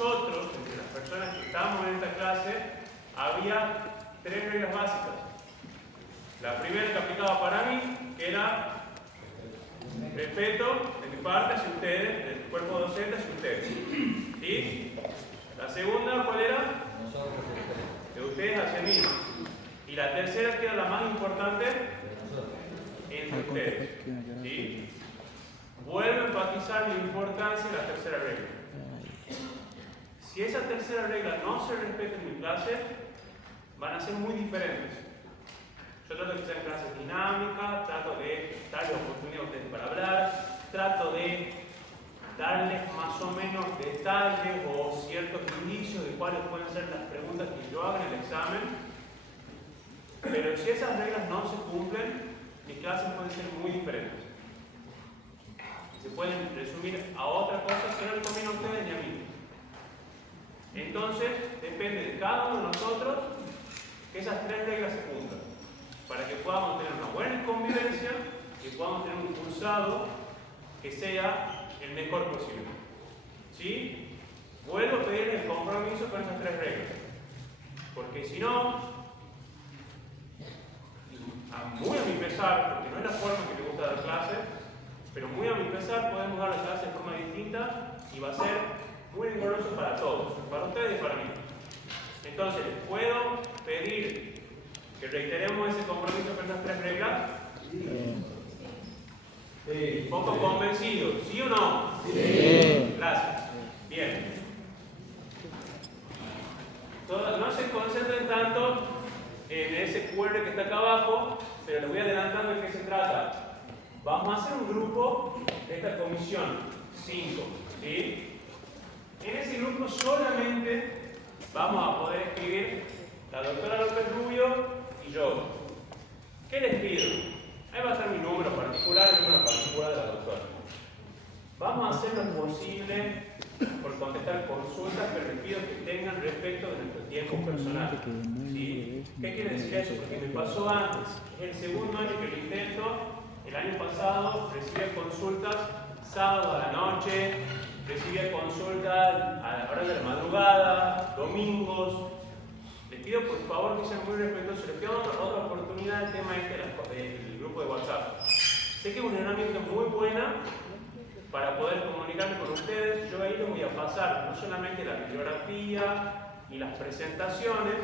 nosotros, entre las personas que estábamos en esta clase, había 3 reglas básicas. La primera que aplicaba para mí, que era respeto de mi parte hacia ustedes, del cuerpo docente hacia ustedes. ¿Y la segunda cuál era? De ustedes hacia mí. Y la tercera, que era la más importante, entre ustedes. ¿Sí? Vuelvo a enfatizar la importancia de la tercera regla. Si esa tercera regla no se respeta en mi clase, van a ser muy diferentes. Yo trato de que sean clases dinámicas, trato de darles oportunidad a ustedes para hablar, trato de darles más o menos detalles o ciertos indicios de cuáles pueden ser las preguntas que yo haga en el examen. Pero si esas reglas no se cumplen, mis clases pueden ser muy diferentes. Se pueden resumir a otra cosa que no les conviene a ustedes ni a mí. Entonces, depende de cada uno de nosotros que esas 3 reglas se cumplan, para que podamos tener una buena convivencia y podamos tener un cursado que sea el mejor posible. ¿Sí? Vuelvo a pedir el compromiso con esas 3 reglas, porque si no, muy a mi pesar, porque no es la forma que me gusta dar clases, pero muy a mi pesar podemos dar las clases de forma distinta y va a ser muy engorroso para todos, para ustedes y para mí. Entonces, ¿puedo pedir que reiteremos ese compromiso con esas 3 reglas? Sí. ¿Poco convencido? ¿Sí o no? Sí. Gracias. Bien. No se concentren tanto en ese QR que está acá abajo, pero les voy adelantando de qué se trata. Vamos a hacer un grupo de esta comisión, 5, ¿sí? En ese grupo solamente vamos a poder escribir la doctora López Rubio y yo. ¿Qué les pido? Ahí va a estar mi número particular y el número particular de la doctora. Vamos a hacer lo posible por contestar consultas, pero les pido que tengan respecto de nuestro tiempo personal. ¿Sí? ¿Qué quiere decir eso? Porque me pasó antes. Es el segundo año que lo intento. El año pasado recibía consultas sábado a la noche, recibía consultas a la hora de la madrugada, domingos. Les pido por favor que sean muy respetuosos. Les pido otra oportunidad el tema del grupo de WhatsApp. Sé que es una herramienta muy buena para poder comunicarme con ustedes. Yo ahí les voy a pasar no solamente la bibliografía y las presentaciones,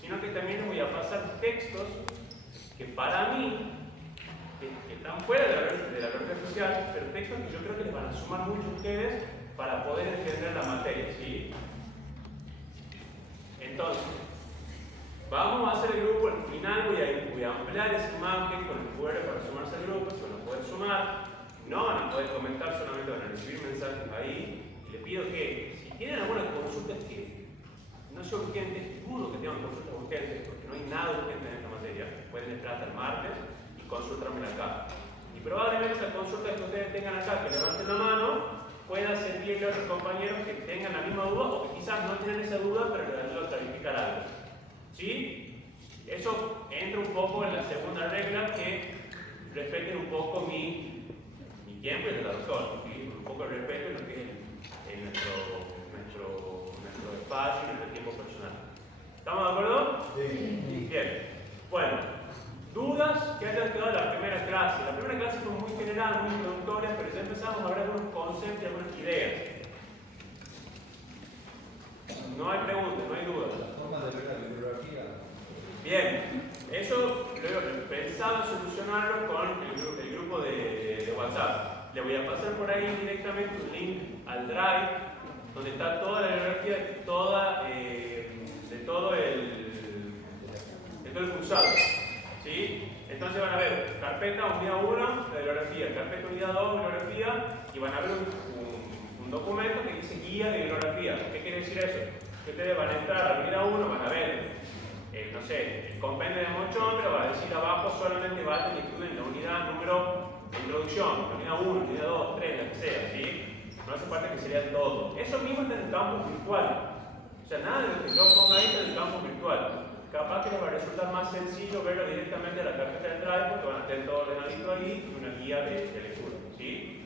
sino que también les voy a pasar textos que para mí que están fuera de la red social, pero textos que yo creo que les van a sumar mucho a ustedes para poder entender la materia, ¿sí? Entonces, vamos a hacer el grupo. Al final voy a ampliar esa imagen con el QR para sumarse al grupo, se van a poder sumar. No van a poder comentar, solamente van a recibir mensajes ahí. Y les pido que, si tienen alguna consulta que no sea urgente, dudo que tengan consultas urgentes, porque no hay nada urgente en esta materia, pueden esperar hasta el martes consultármela acá. Y probablemente esa consulta que ustedes tengan acá, que levanten la mano, pueda servirle a otros compañeros que tengan la misma duda o que quizás no tienen esa duda, pero les ayuda a clarificar algo. ¿Sí? Eso entra un poco en la segunda regla, que respeten un poco mi tiempo y el de la doctora, ¿sí? Un poco de respeto en lo que es nuestro espacio y nuestro tiempo personal. ¿Estamos de acuerdo? Sí. Bien. Bueno. ¿Dudas que hayan quedado en la primera clase? La primera clase fue muy general, muy introductoria, pero ya empezamos a hablar de algunos conceptos y algunas ideas. No hay preguntas, no hay dudas. La forma de ver la bibliografía. Bien, eso lo pensaba solucionarlo con el grupo de WhatsApp. Le voy a pasar por ahí directamente un link al Drive, donde está toda la bibliografía de todo el cursado. ¿Sí? Entonces van a ver carpeta unidad 1, la bibliografía, carpeta unidad 2, bibliografía, y van a ver un documento que dice guía de bibliografía. ¿Qué quiere decir eso? Que ustedes van a entrar a la unidad 1, van a ver, no sé, el compendio de Mochón, pero va a decir abajo solamente vayan y estudien la unidad número de introducción, la unidad 1, unidad 2, 3, la que sea, ¿sí? No hace falta que se lea todo. Eso mismo está en el campus virtual. O sea, nada de lo que yo ponga ahí está en el campus virtual. Capaz que les va a resultar más sencillo verlo directamente en la carpeta de Drive, porque van a tener todo ordenadito ahí y una guía de lectura, ¿sí?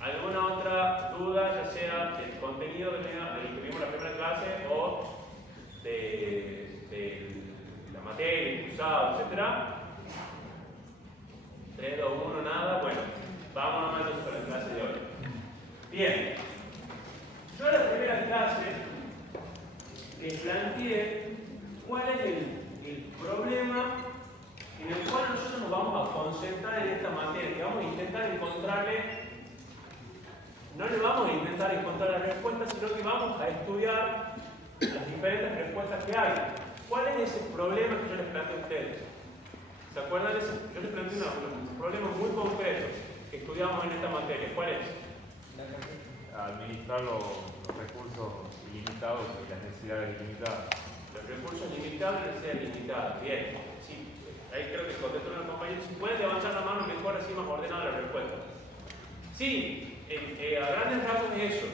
¿Alguna otra duda, ya sea del contenido contenido de lo que vimos en la primera clase o de la materia, el cursado, etc. 3, 2, 1, nada. Bueno, vamos a entonces con la clase de hoy. Bien, yo en la primera clase les planteé cuál es el problema en el cual nosotros nos vamos a concentrar en esta materia, que vamos a intentar encontrarle, no le vamos a intentar encontrar la respuesta, sino que vamos a estudiar las diferentes respuestas que hay. ¿Cuál es ese problema que yo les planteo a ustedes? ¿Se acuerdan de eso? Yo les planteo un problema muy concreto que estudiamos en esta materia. ¿Cuál es? Administrar los recursos ilimitados y las necesidades ilimitadas. Los recursos limitados y las necesidades limitadas. Bien. Sí, ahí creo que contestó una compañera. Si pueden levantar la mano, mejor así más ordenada la respuesta. Sí, a grandes rasgos es eso.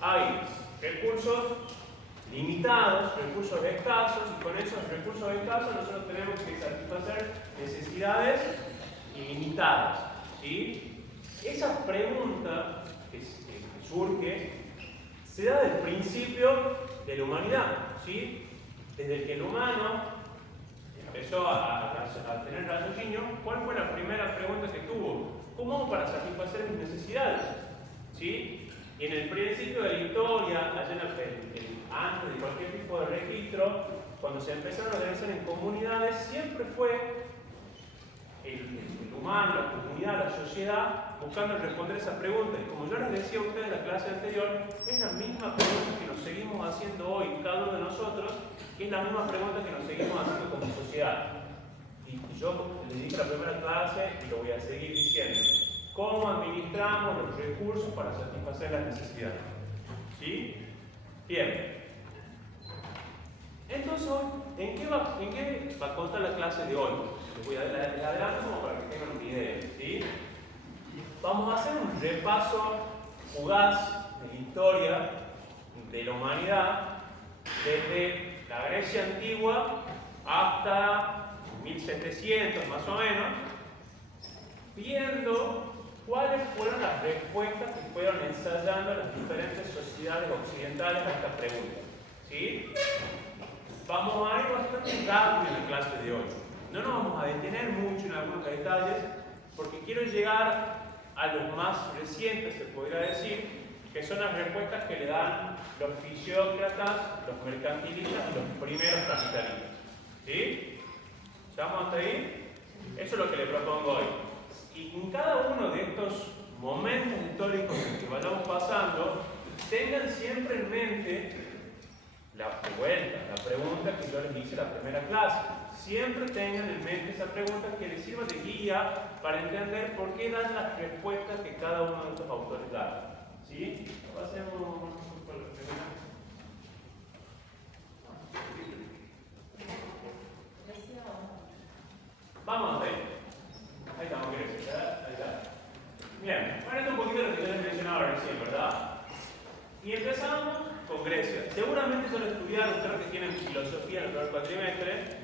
Hay recursos limitados, recursos escasos, y con esos recursos escasos nosotros tenemos que satisfacer necesidades ilimitadas. ¿Sí? Esa pregunta que surge se da del principio de la humanidad. ¿Sí? Desde que el humano empezó a tener raciocinio, ¿cuál fue la primera pregunta que tuvo? ¿Cómo hago para satisfacer mis necesidades? ¿Sí? Y en el principio de la historia, allá antes de cualquier tipo de registro, cuando se empezaron a organizar en comunidades, siempre fue el humano, la comunidad, la sociedad, buscando responder esa pregunta. Y como yo les decía a ustedes en la clase anterior, es la misma pregunta que nos seguimos haciendo hoy, cada uno de nosotros, que es la misma pregunta que nos seguimos haciendo como sociedad. Y yo les dije en la primera clase y lo voy a seguir diciendo. ¿Cómo administramos los recursos para satisfacer las necesidades? ¿Sí? Bien. Entonces, ¿en qué va a constar la clase de hoy? Les voy a dar adelanto como para que tengan una idea. ¿Sí? Vamos a hacer un repaso fugaz de la historia de la humanidad desde la Grecia antigua hasta 1700 más o menos, viendo cuáles fueron las respuestas que fueron ensayando las diferentes sociedades occidentales a esta pregunta. ¿Sí? Vamos a ir bastante rápido en la clase de hoy. No nos vamos a detener mucho en algunos detalles, porque quiero llegar a los más recientes, se podría decir, que son las respuestas que le dan los fisiócratas, los mercantilistas y los primeros capitalistas. ¿Sí? ¿Estamos hasta ahí? Eso es lo que le propongo hoy. Y en cada uno de estos momentos históricos que vayamos pasando, tengan siempre en mente la pregunta que yo les hice en la primera clase. Siempre tengan en mente esa pregunta que les sirva de guía para entender por qué dan las respuestas que cada uno de estos autores da. ¿Sí? Pasemos por la primera. Vamos a ver. Ahí estamos, Grecia. Ahí está. Bien, bueno, esto es un poquito de lo que yo les mencionaba recién, ¿verdad? Y empezamos con Grecia. Seguramente son estudiaron, ustedes que tienen filosofía en el primer cuatrimestre,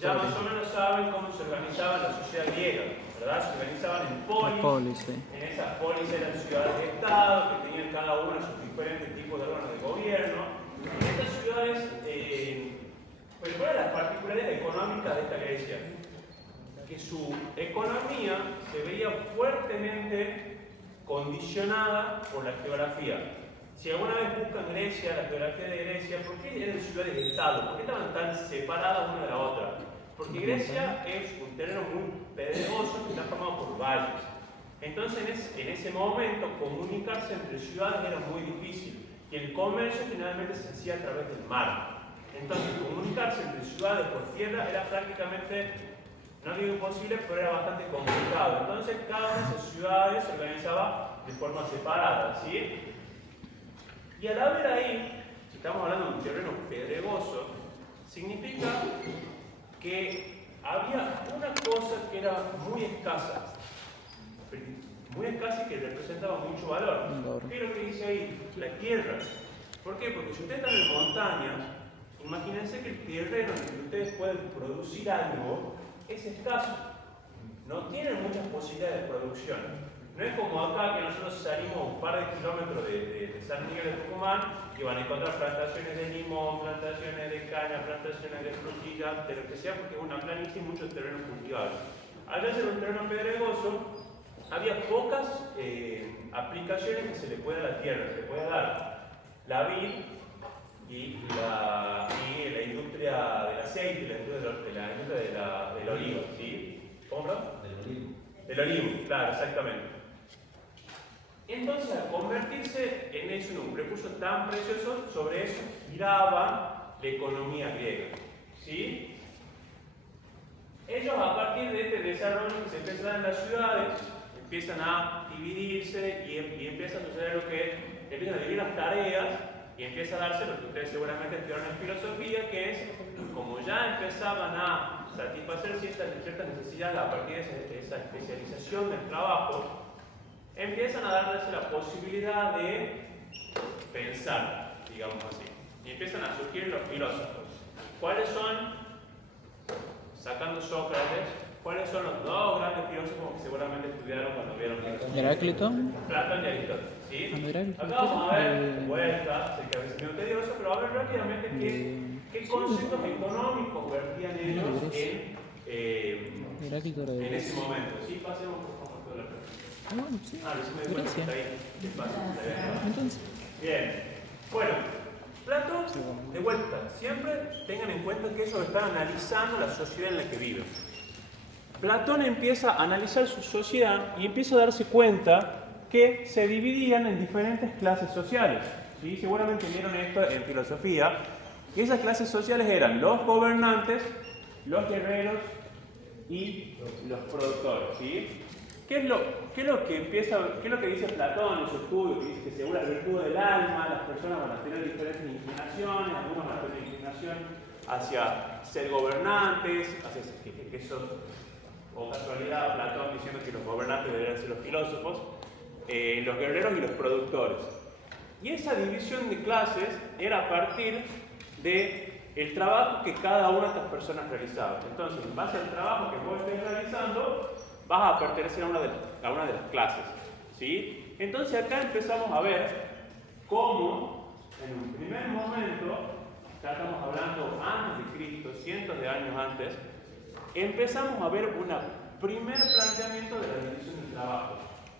ya más o menos saben cómo se organizaba la sociedad griega, ¿verdad? Se organizaban en polis, Sí. En esas polis eran ciudades de estado que tenían cada una sus diferentes tipos de órganos de gobierno. En estas ciudades, pues, ¿cuál era la particularidad económica de esta Grecia? Que su economía se veía fuertemente condicionada por la geografía. Si alguna vez buscan Grecia, la geografía de Grecia, ¿por qué eran ciudades de estado? ¿Por qué estaban tan separadas una de la otra? Porque Grecia es un terreno muy pedregoso que está formado por valles. Entonces, en ese momento, comunicarse entre ciudades era muy difícil y el comercio generalmente se hacía a través del mar. Entonces, comunicarse entre ciudades por tierra era prácticamente, no digo imposible, pero era bastante complicado. Entonces, cada una de esas ciudades se organizaba de forma separada, ¿sí? Y al haber ahí, si estamos hablando de un terreno pedregoso, significa que había una cosa que era muy escasa y que representaba mucho valor. ¿Qué es lo que dice ahí? La tierra. ¿Por qué? Porque si ustedes están en montañas, imagínense que el terreno en el que ustedes pueden producir algo es escaso. No tienen muchas posibilidades de producción. No es como acá que nosotros salimos un par de kilómetros de San Miguel de Tucumán y van a encontrar plantaciones de limón, plantaciones de caña, plantaciones de frutillas, de lo que sea, porque es una planicie y muchos terrenos cultivables. Allá en un terreno pedregoso había pocas aplicaciones que se le puede dar a la tierra. Se le puede dar la vid y la industria del aceite, la industria del olivo, ¿sí? ¿Cómo, bro? Del olivo. Del olivo, claro, exactamente. Entonces, al convertirse en eso, en un recurso tan precioso, sobre eso giraba la economía griega, ¿sí? Ellos, a partir de este desarrollo que se empieza a dar en las ciudades, empiezan a dividirse y empieza a suceder lo que empiezan a dividir las tareas y empieza a darse lo que ustedes seguramente estudiaron en filosofía, que es como ya empezaban a satisfacer ciertas necesidades a partir de esa especialización del trabajo, empiezan a darles la posibilidad de pensar, digamos así, y empiezan a surgir los filósofos. ¿Cuáles son, sacando Sócrates, cuáles son los dos grandes filósofos que seguramente estudiaron cuando vieron filosofía? Heráclito. Platón y Aristóteles, ¿sí? Heráclito. Acá vamos a ver vueltas, sé que a veces es medio tedioso, pero a ver rápidamente qué conceptos económicos vertían ellos Heráclito era de en ese momento. Sí, pasemos por favor toda la pregunta. Ah, bueno, sí. Yo me doy cuenta que está ahí. Despacio, está bien. Entonces, Bien. Bueno, Platón, de vuelta, siempre tengan en cuenta que ellos están analizando la sociedad en la que viven. Platón empieza a analizar su sociedad y empieza a darse cuenta que se dividían en diferentes clases sociales. ¿Sí? Seguramente vieron esto en filosofía. Y esas clases sociales eran los gobernantes, los guerreros y los productores. ¿Sí? ¿Qué es lo que dice Platón en su estudio? Que dice que según las virtudes del alma, las personas van a tener diferentes inclinaciones, algunos van a tener inclinación hacia ser gobernantes, hacia que son, o casualidad, Platón diciendo que los gobernantes deberían ser los filósofos, los guerreros y los productores. Y esa división de clases era a partir del trabajo que cada una de estas personas realizaba. Entonces, en base al trabajo que vos estés realizando, vas a pertenecer a una de las clases, ¿sí? Entonces acá empezamos a ver cómo, en un primer momento, ya estamos hablando antes de Cristo, cientos de años antes, empezamos a ver un primer planteamiento de la división del trabajo.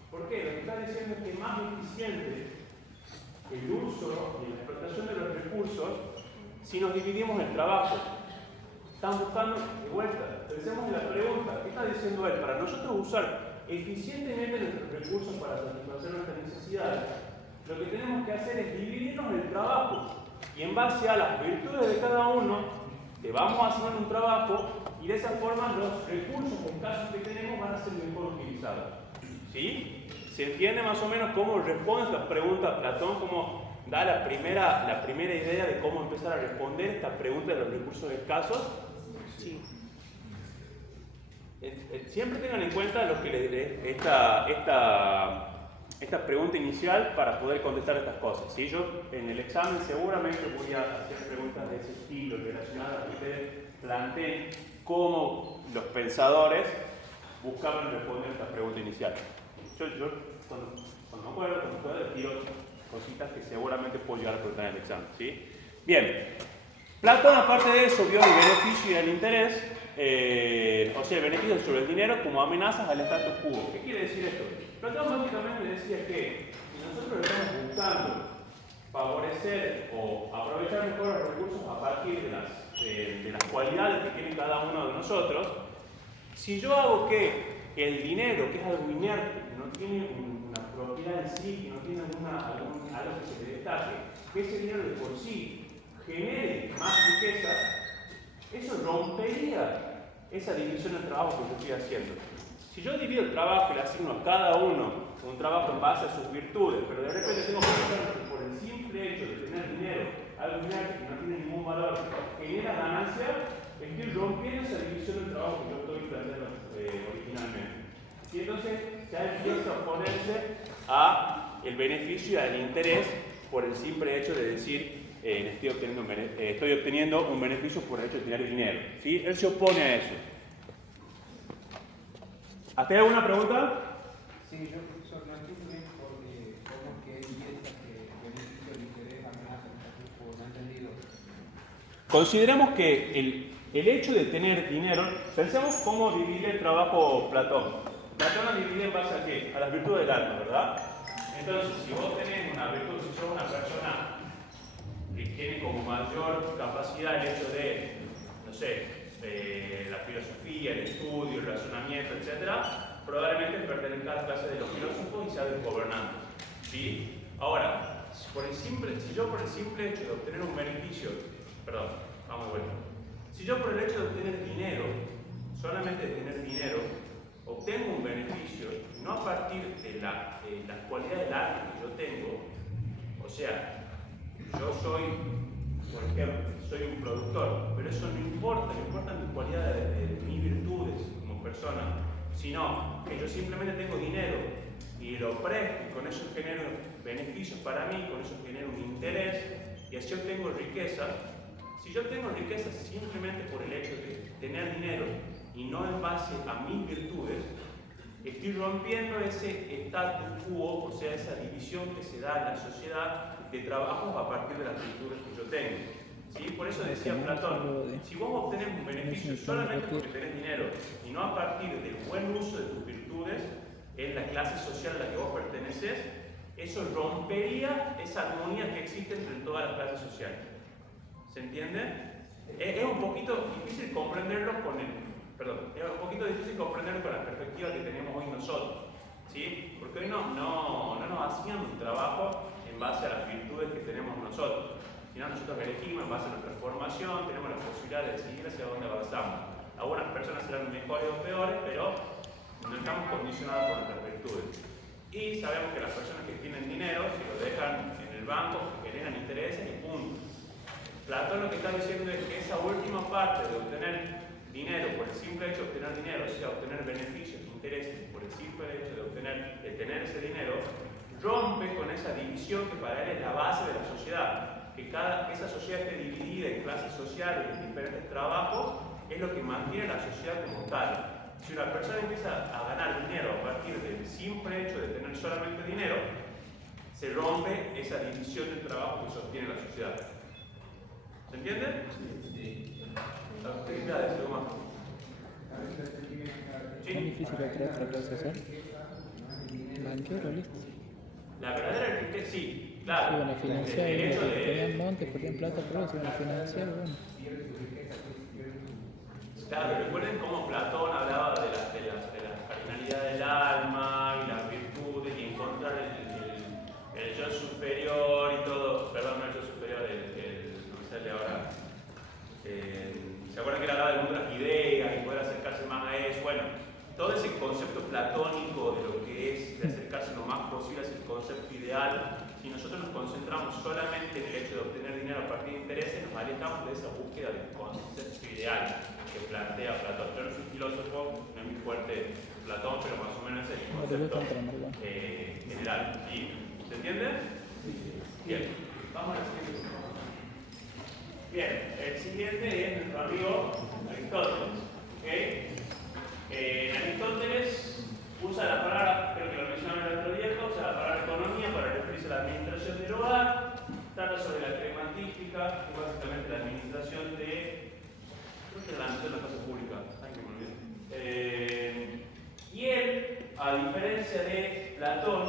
¿Por qué? Lo que está diciendo es que es más eficiente el uso y la explotación de los recursos si nos dividimos el trabajo. Están buscando, de vuelta, pensemos en la pregunta, ¿qué está diciendo él? Para nosotros usar eficientemente nuestros recursos para satisfacer nuestras necesidades, lo que tenemos que hacer es dividirnos el trabajo y en base a las virtudes de cada uno, te vamos a hacer un trabajo y de esa forma los recursos escasos que tenemos van a ser mejor utilizados. ¿Sí? ¿Se entiende más o menos cómo responde esta pregunta Platón? ¿Cómo da la primera idea de cómo empezar a responder esta pregunta de los recursos escasos? Sí. Siempre tengan en cuenta lo que esta pregunta inicial para poder contestar estas cosas. ¿Sí? Yo en el examen seguramente voy a hacer preguntas de ese estilo relacionadas a que ustedes planteen cómo los pensadores buscaban responder esta pregunta inicial. Yo cuando me acuerdo, cuando puedo, les tiro cositas que seguramente puedo llegar a preguntar en el examen. ¿Sí? Bien. Platón, aparte de eso, vio el beneficio y el interés, o sea, el beneficio sobre el dinero como amenazas al status quo. ¿Qué quiere decir esto? Platón básicamente decía que si nosotros estamos buscando favorecer o aprovechar mejor los recursos a partir de las cualidades que tiene cada uno de nosotros, si yo hago que el dinero, que es algo inerte, que no tiene una propiedad en sí, que no tiene algo que se le destaque, que ese dinero de por sí genere más riqueza, eso rompería esa división del trabajo que yo estoy haciendo. Si yo divido el trabajo y le asigno a cada uno un trabajo en base a sus virtudes, pero de repente tengo que pensar que por el simple hecho de tener dinero, algo inerte que no tiene ningún valor, genera ganancia, estoy rompiendo esa división del trabajo que yo estoy planteando originalmente. Y entonces ya empieza a oponerse a el beneficio y al interés por el simple hecho de decir estoy obteniendo un beneficio por el hecho de tener dinero. ¿Sí? Él se opone a eso. ¿Hasta ahí alguna pregunta? Sí, yo consideramos que el hecho de tener dinero, pensemos cómo divide el trabajo Platón. Platón lo divide en base a qué? A las virtudes del alma, ¿verdad? Entonces, si vos tenés una virtud, si sos una persona que tiene como mayor capacidad el hecho de, no sé, la filosofía, el estudio, el razonamiento, etc., probablemente pertenezca a la clase de los filósofos y sea de los gobernantes. ¿Sí? Ahora, si yo por el simple hecho de obtener un beneficio, perdón, vamos de vuelta. Si yo por el hecho de obtener dinero, solamente de tener dinero, obtengo un beneficio, no a partir de la cualidad del arte que yo tengo, o sea, yo soy, por ejemplo, soy un productor, pero eso no importa mi cualidad de mis virtudes como persona, sino que yo simplemente tengo dinero y lo presto y con eso genero beneficios para mí, con eso genero un interés y así obtengo riqueza. Si yo tengo riqueza simplemente por el hecho de tener dinero y no en base a mis virtudes, estoy rompiendo ese status quo, o sea, esa división que se da en la sociedad de trabajos a partir de las virtudes que yo tengo. ¿Sí? Por eso decía Platón, si vos obtenés un beneficio solamente porque tenés dinero y no a partir del buen uso de tus virtudes en la clase social a la que vos perteneces, eso rompería esa armonía que existe entre todas las clases sociales. ¿Se entiende? Es un poquito difícil comprenderlo es un poquito difícil comprenderlo con la perspectiva que tenemos hoy nosotros, ¿sí? Porque hoy no nos hacían un trabajo en base a las virtudes que tenemos nosotros, sino nosotros elegimos en base a nuestra formación, tenemos la posibilidad de decidir hacia dónde avanzamos. Algunas personas serán mejores o peores, pero no estamos condicionados por nuestras virtudes. Y sabemos que las personas que tienen dinero, si lo dejan en el banco, generan intereses y punto. Platón lo que está diciendo es que esa última parte de obtener dinero por el simple hecho de obtener dinero, o sea, obtener beneficios, intereses, por el simple hecho de tener ese dinero, rompe con esa división que para él es la base de la sociedad. Que esa sociedad esté dividida en clases sociales, en diferentes trabajos, es lo que mantiene la sociedad como tal. Si una persona empieza a ganar dinero a partir del simple hecho de tener solamente dinero, se rompe esa división del trabajo que sostiene la sociedad. ¿Se entiende? Sí. ¿Usted qué decir algo más? ¿Es difícil otra clase social? Banquero, listo. La verdadera riqueza, sí, claro. Si van a financiar, el hecho los que de... tenían montes, ponían plata, pero si van a financiar, bueno. Claro, recuerden cómo Platón hablaba de la cardinalidad del alma y las virtudes y encontrar el yo superior y todo. Perdón, no el yo superior, no me sale ahora. ¿Se acuerdan que él hablaba del mundo de las ideas y poder acercarse más a eso? Bueno, todo ese concepto platónico de lo que es de acercarse lo más posible a ese concepto ideal, si nosotros nos concentramos solamente en el hecho de obtener dinero a partir de intereses, nos alejamos de esa búsqueda del concepto ideal que plantea Platón. Yo no soy filósofo, no es muy fuerte Platón, pero más o menos es el concepto general. ¿Se entiende? Bien, vamos a la siguiente. Bien, el siguiente es nuestro amigo Aristóteles. ¿Okay? Aristóteles usa la palabra, creo que lo mencionaba el otro día, usa la palabra economía para referirse a la administración del hogar, trata sobre la crematística, que es básicamente la administración de, creo que es la administración de la cosa pública, y él, a diferencia de Platón,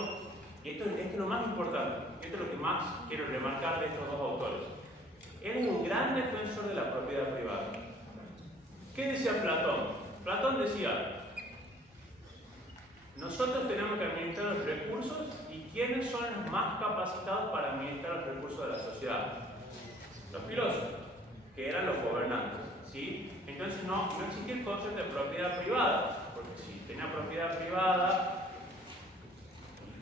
y esto es lo más importante, esto es lo que más quiero remarcar de estos dos autores, él es un gran defensor de la propiedad privada. ¿Qué decía Platón? Platón decía, nosotros tenemos que administrar los recursos y ¿quiénes son los más capacitados para administrar los recursos de la sociedad? Los filósofos, que eran los gobernantes. ¿Sí? Entonces no existía el concepto de propiedad privada, porque si tenía propiedad privada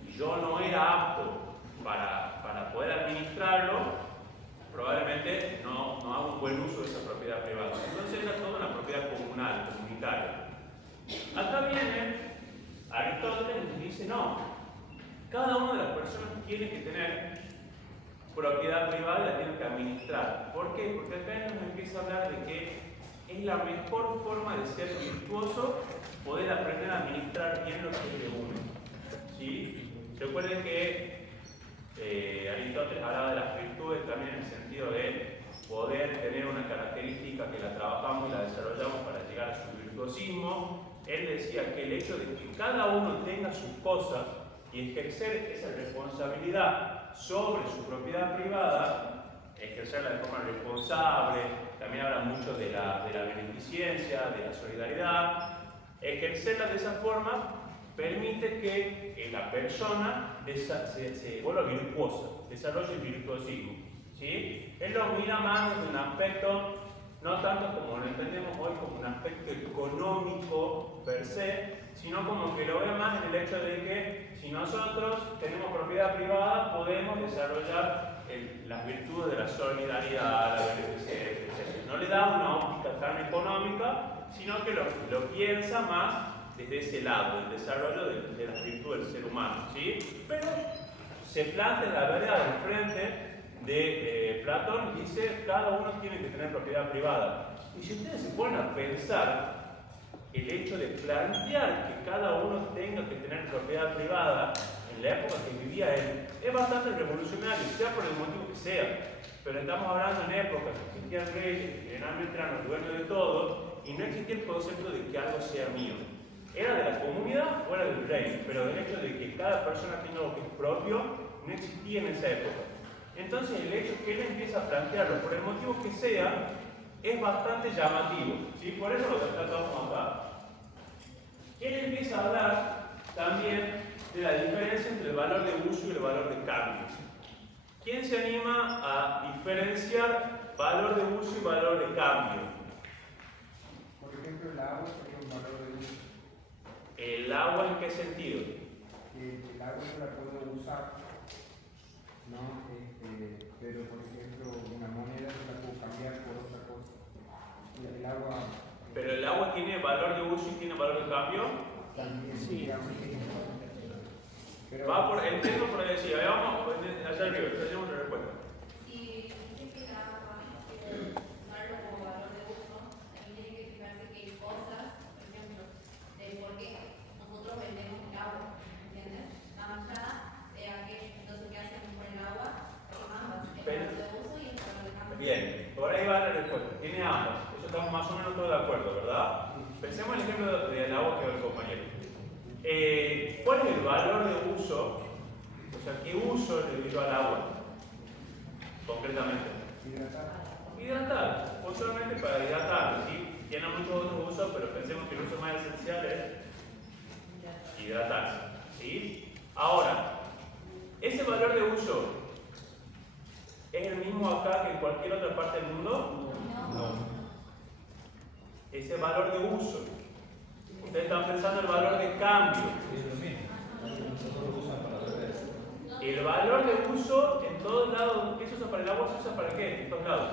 y yo no era apto para poder administrarlo, probablemente no hago un buen uso de esa propiedad privada. Entonces era toda una propiedad comunal, comunitaria. Acá viene Aristóteles y dice, no, cada una de las personas tiene que tener propiedad privada y la tiene que administrar. ¿Por qué? Porque acá nos empieza a hablar de que es la mejor forma de ser virtuoso poder aprender a administrar bien lo que es de uno. ¿Sí? Recuerden que Aristóteles hablaba de las virtudes también en el sentido de poder tener una virtuosismo, él decía que el hecho de que cada uno tenga sus cosas y ejercer esa responsabilidad sobre su propiedad privada, ejercerla de forma responsable, también habla mucho de la beneficencia, de la solidaridad, ejercerla de esa forma permite que la persona se vuelva virtuosa, desarrolle el virtuosismo. ¿Sí? Él lo mira más desde un aspecto, no tanto como lo entendemos hoy, como un aspecto económico per se, sino como que lo ve más en el hecho de que si nosotros tenemos propiedad privada, podemos desarrollar las virtudes de la solidaridad, la beneficencia, etc. No le da una óptica tan económica, sino que lo piensa más desde ese lado, el desarrollo de las virtudes del ser humano. ¿Sí? Pero se plantea la verdad al frente de Platón y dice cada uno tiene que tener propiedad privada. Y si ustedes se ponen a pensar, el hecho de plantear que cada uno tenga que tener propiedad privada en la época que vivía él es bastante revolucionario, sea por el motivo que sea. Pero estamos hablando en épocas que existían reyes, que generalmente eran los dueños de todo, y no existía el concepto de que algo sea mío. Era de la comunidad o era del rey, pero el hecho de que cada persona tenga lo que es propio no existía en esa época. Entonces el hecho que él empieza a plantearlo, por el motivo que sea, es bastante llamativo. ¿Sí? Por eso lo tratamos acá. Él empieza a hablar también de la diferencia entre el valor de uso y el valor de cambio. ¿Quién se anima a diferenciar valor de uso y valor de cambio? Por ejemplo, el agua sería un valor de uso. ¿El agua en qué sentido? El agua no la puedo usar, ¿no? Pero por ejemplo, una moneda no la puedo cambiar por otra cosa. El agua. ¿Pero el agua tiene valor de uso y tiene valor de cambio? También, Sí. digamos, pero Va por, entiendo por ahí, sí, vamos allá arriba, tenemos la respuesta. Si dice que el agua quiere usarlo como valor de uso, también tiene que fijarse que hay cosas, por ejemplo, de por qué nosotros vendemos el agua, ¿entiendes? La manchada de aquello, entonces ¿qué hacemos con el agua? Con ambas, el valor de uso y el valor de cambio. Bien, por ahí va la respuesta, tiene ambas, eso estamos más o menos todos de acuerdo, ¿verdad? Pensemos en el ejemplo del agua que ve el compañero. ¿Cuál es el valor de uso? O sea, ¿qué uso le dio al agua? Concretamente. Hidratar, usualmente para hidratar, ¿sí? Tiene muchos otros usos, pero pensemos que el uso más esencial es hidratarse, ¿sí? Ahora, ¿ese valor de uso es el mismo acá que en cualquier otra parte del mundo? No. Ese valor de uso. Ustedes están pensando en el valor de cambio. El valor de uso en todos lados, ¿qué se usa para el agua? ¿Se usa para qué? En todos lados.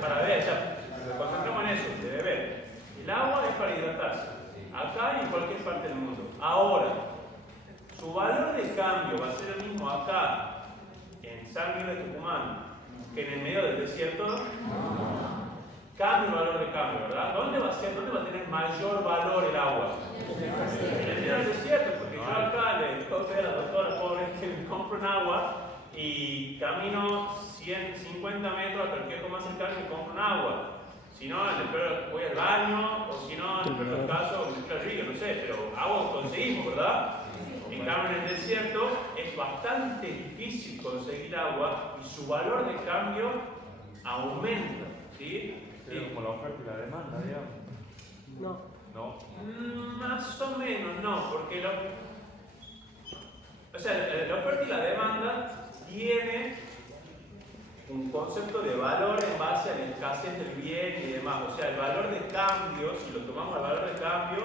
Para beber, ya. Nos concentramos en eso, de beber. El agua es para hidratarse. Acá y en cualquier parte del mundo. Ahora, su valor de cambio va a ser el mismo acá, en San Miguel de Tucumán, que en el medio del desierto. Cambia el valor de cambio, ¿verdad? ¿Dónde va a tener mayor valor el agua? En el medio del desierto, porque yo acá le digo a la doctora pobre que me compro un agua y camino 150 metros hasta el kiosco más cercano y me compro un agua. Si no, voy al baño, o si no, en el caso, me río, no sé, pero agua conseguimos, ¿verdad? En cambio, en el desierto es bastante difícil conseguir agua y su valor de cambio aumenta, ¿sí? Sí, como la oferta y la demanda, digamos. No. No. Más o menos, no, porque la oferta y la demanda tiene un concepto de valor en base a la escasez del bien y demás. O sea, el valor de cambio, si lo tomamos al valor de cambio,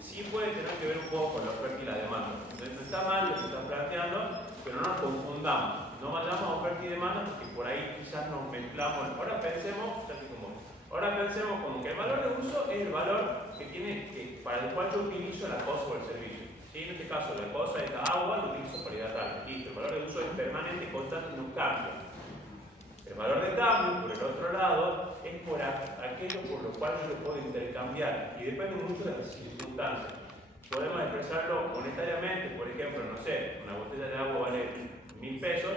sí puede tener que ver un poco con la oferta y la demanda. Entonces no está mal lo que están planteando, pero no nos confundamos. No vayamos a oferta y demanda porque por ahí quizás nos mezclamos. Ahora pensemos como que el valor de uso es el valor para el cual yo utilizo la cosa o el servicio. ¿Sí? En este caso, la cosa es la agua, lo utilizo para hidratar. Listo, el valor de uso es permanente, constante, no cambia. El valor de cambio, por el otro lado, es por aquello por lo cual yo lo puedo intercambiar y depende mucho de las circunstancias. Podemos expresarlo monetariamente, por ejemplo, no sé, una botella de agua vale 1.000 pesos.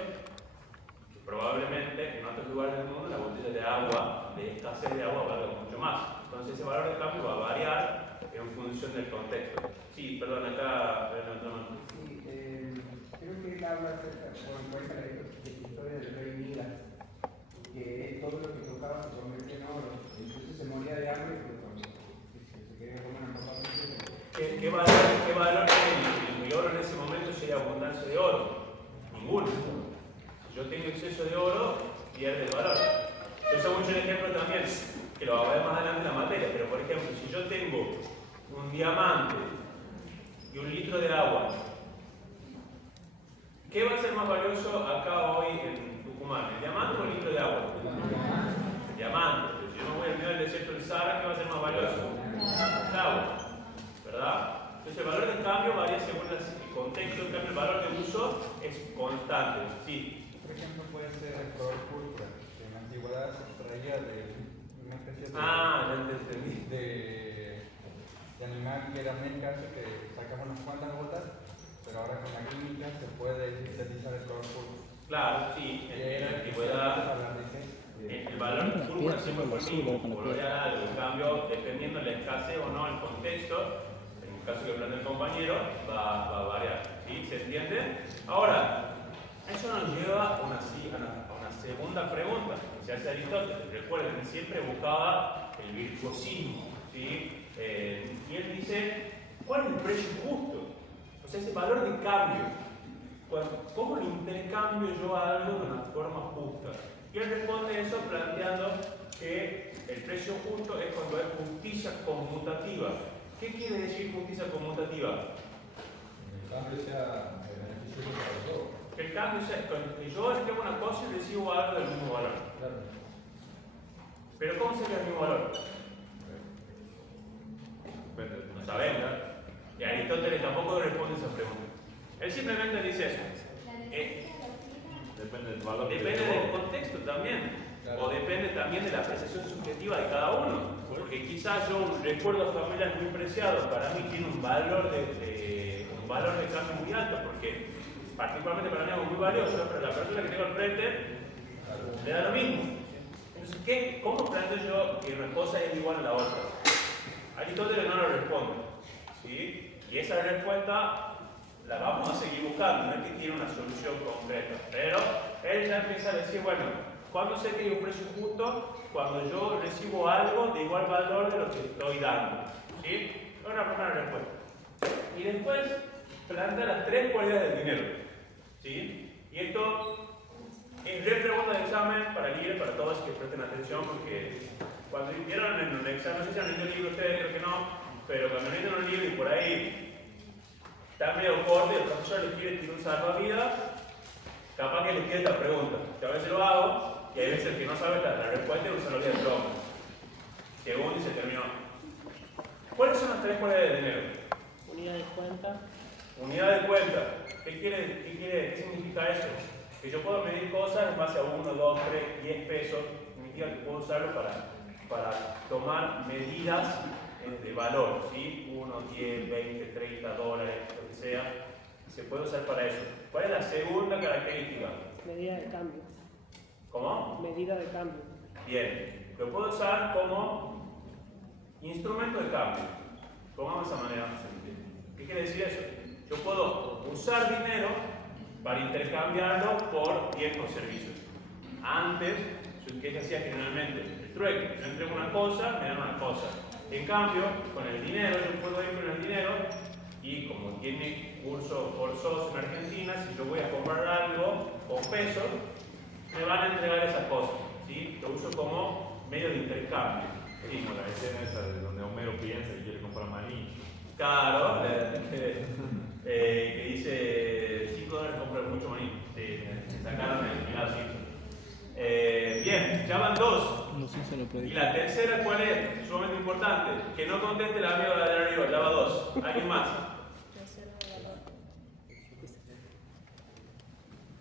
Probablemente en otros lugares del mundo la botella de agua, de escasez de agua, valga mucho más. Entonces ese valor de cambio va a variar en función del contexto. Sí, perdón, acá. Sí, creo que él habla acerca, bueno, cuenta la historia del rey Midas, que todo lo que tocaba se convertía en oro, entonces se moría de hambre, pero cuando se quería comer una papa ¿Qué valor tiene el oro en ese momento si hay abundancia de oro? Ninguno. Si yo tengo exceso de oro, pierde el valor. Yo uso mucho el ejemplo también, que lo voy a ver más adelante en la materia, pero por ejemplo, si yo tengo un diamante y 1 litro de agua, ¿qué va a ser más valioso acá hoy en Tucumán? ¿El diamante o el litro de agua? El diamante. Pero si yo me voy al medio del desierto del Sahara, ¿qué va a ser más valioso? El agua. ¿Verdad? Entonces el valor de cambio varía según el contexto, en cambio el valor de uso es constante. Sí. Por ejemplo, puede ser el color púrpura, que en la antigüedad se extraía de una especie Ya entendí. de animal que era meca, que sacaba unas cuantas gotas, pero ahora con la química se puede sintetizar el color púrpura. Claro, sí, en la antigüedad el valor de púrpura siempre fue el mismo, colorear algo. En cambio, dependiendo de la escasez o no, el contexto, en el caso que plantea el compañero, va a variar. ¿Sí? ¿Se entiende? Ahora, eso nos lleva a una segunda pregunta que se hace Aristóteles. Recuerden, él siempre buscaba el virtuosismo. ¿Sí? Y él dice, ¿cuál es el precio justo? O sea, ese valor de cambio. ¿Cómo lo intercambio yo a algo de una forma justa? Y él responde eso planteando que el precio justo es cuando es justicia conmutativa. ¿Qué quiere decir justicia conmutativa? El cambio sea beneficioso para todos. Que el cambio sea que yo escribo una cosa y recibo algo del mismo valor. Claro. Pero ¿cómo sería el mismo valor? No sabemos. Y Aristóteles tampoco responde esa pregunta. Él simplemente dice eso. Depende del valor. Depende del contexto también. Claro. O depende también de la apreciación subjetiva de cada uno. Porque quizás yo un recuerdo familiar muy preciado para mí tiene un valor de cambio muy alto, porque particularmente para mí es algo muy valioso, pero la persona que tengo al frente le da lo mismo. Entonces, ¿cómo planteo yo que una cosa es igual a la otra? Aristóteles no lo responde. ¿Sí? Y esa respuesta la vamos a seguir buscando, no es que tiene una solución concreta. Pero él ya empieza a decir, bueno, ¿cuándo sé que hay un precio justo? Cuando yo recibo algo de igual valor de lo que estoy dando. ¿Sí? Es una primera respuesta. Y después plantea las 3 cualidades del dinero. ¿Sí? Y esto es re pregunta de examen para leer, para todos que presten atención, porque cuando vieron en un examen, no sé si han leído el libro ustedes, creo que no, pero cuando leen un libro y por ahí está medio corto y el profesor les quiere tirar un salvavidas, capaz que les quiere esta pregunta. Que a veces lo hago y hay veces que no sabe la respuesta y un salvavidas de broma. Segundo y se terminó. ¿Cuáles son las 3 cualidades del dinero? Unidad de cuenta. Unidad de cuenta. ¿Qué significa eso? Que yo puedo medir cosas en base a 1, 2, 3, 10 pesos. Significa que puedo usarlo para tomar medidas de valor, ¿sí? 1, 10, 20, 30 dólares, lo que sea. Se puede usar para eso. ¿Cuál es la segunda característica? Medida de cambio. ¿Cómo? Medida de cambio. Bien. Lo puedo usar como instrumento de cambio. Pongamos de esa manera. ¿Qué quiere decir eso? Yo puedo usar dinero para intercambiarlo por tiempo o servicios. Antes, ¿qué se hacía generalmente? El trueque. Yo entrego una cosa, me dan una cosa. En cambio, con el dinero, yo puedo ir con el dinero y como tiene curso forzoso en Argentina, si yo voy a comprar algo con pesos, me van a entregar esas cosas. ¿Sí? Lo uso como medio de intercambio. ¿Sí? Como la escena esa de donde Homero piensa y quiere comprar maní. Claro, que dice $5 comprar mucho maní. Sí, sacaron el final Simpson. Bien, ya van 2. No sé si se lo puede. Y la tercera, ¿cuál es? Sumamente importante. Que no conteste el amigo de arriba, ya va 2. ¿Alguien más? Reserva de valor.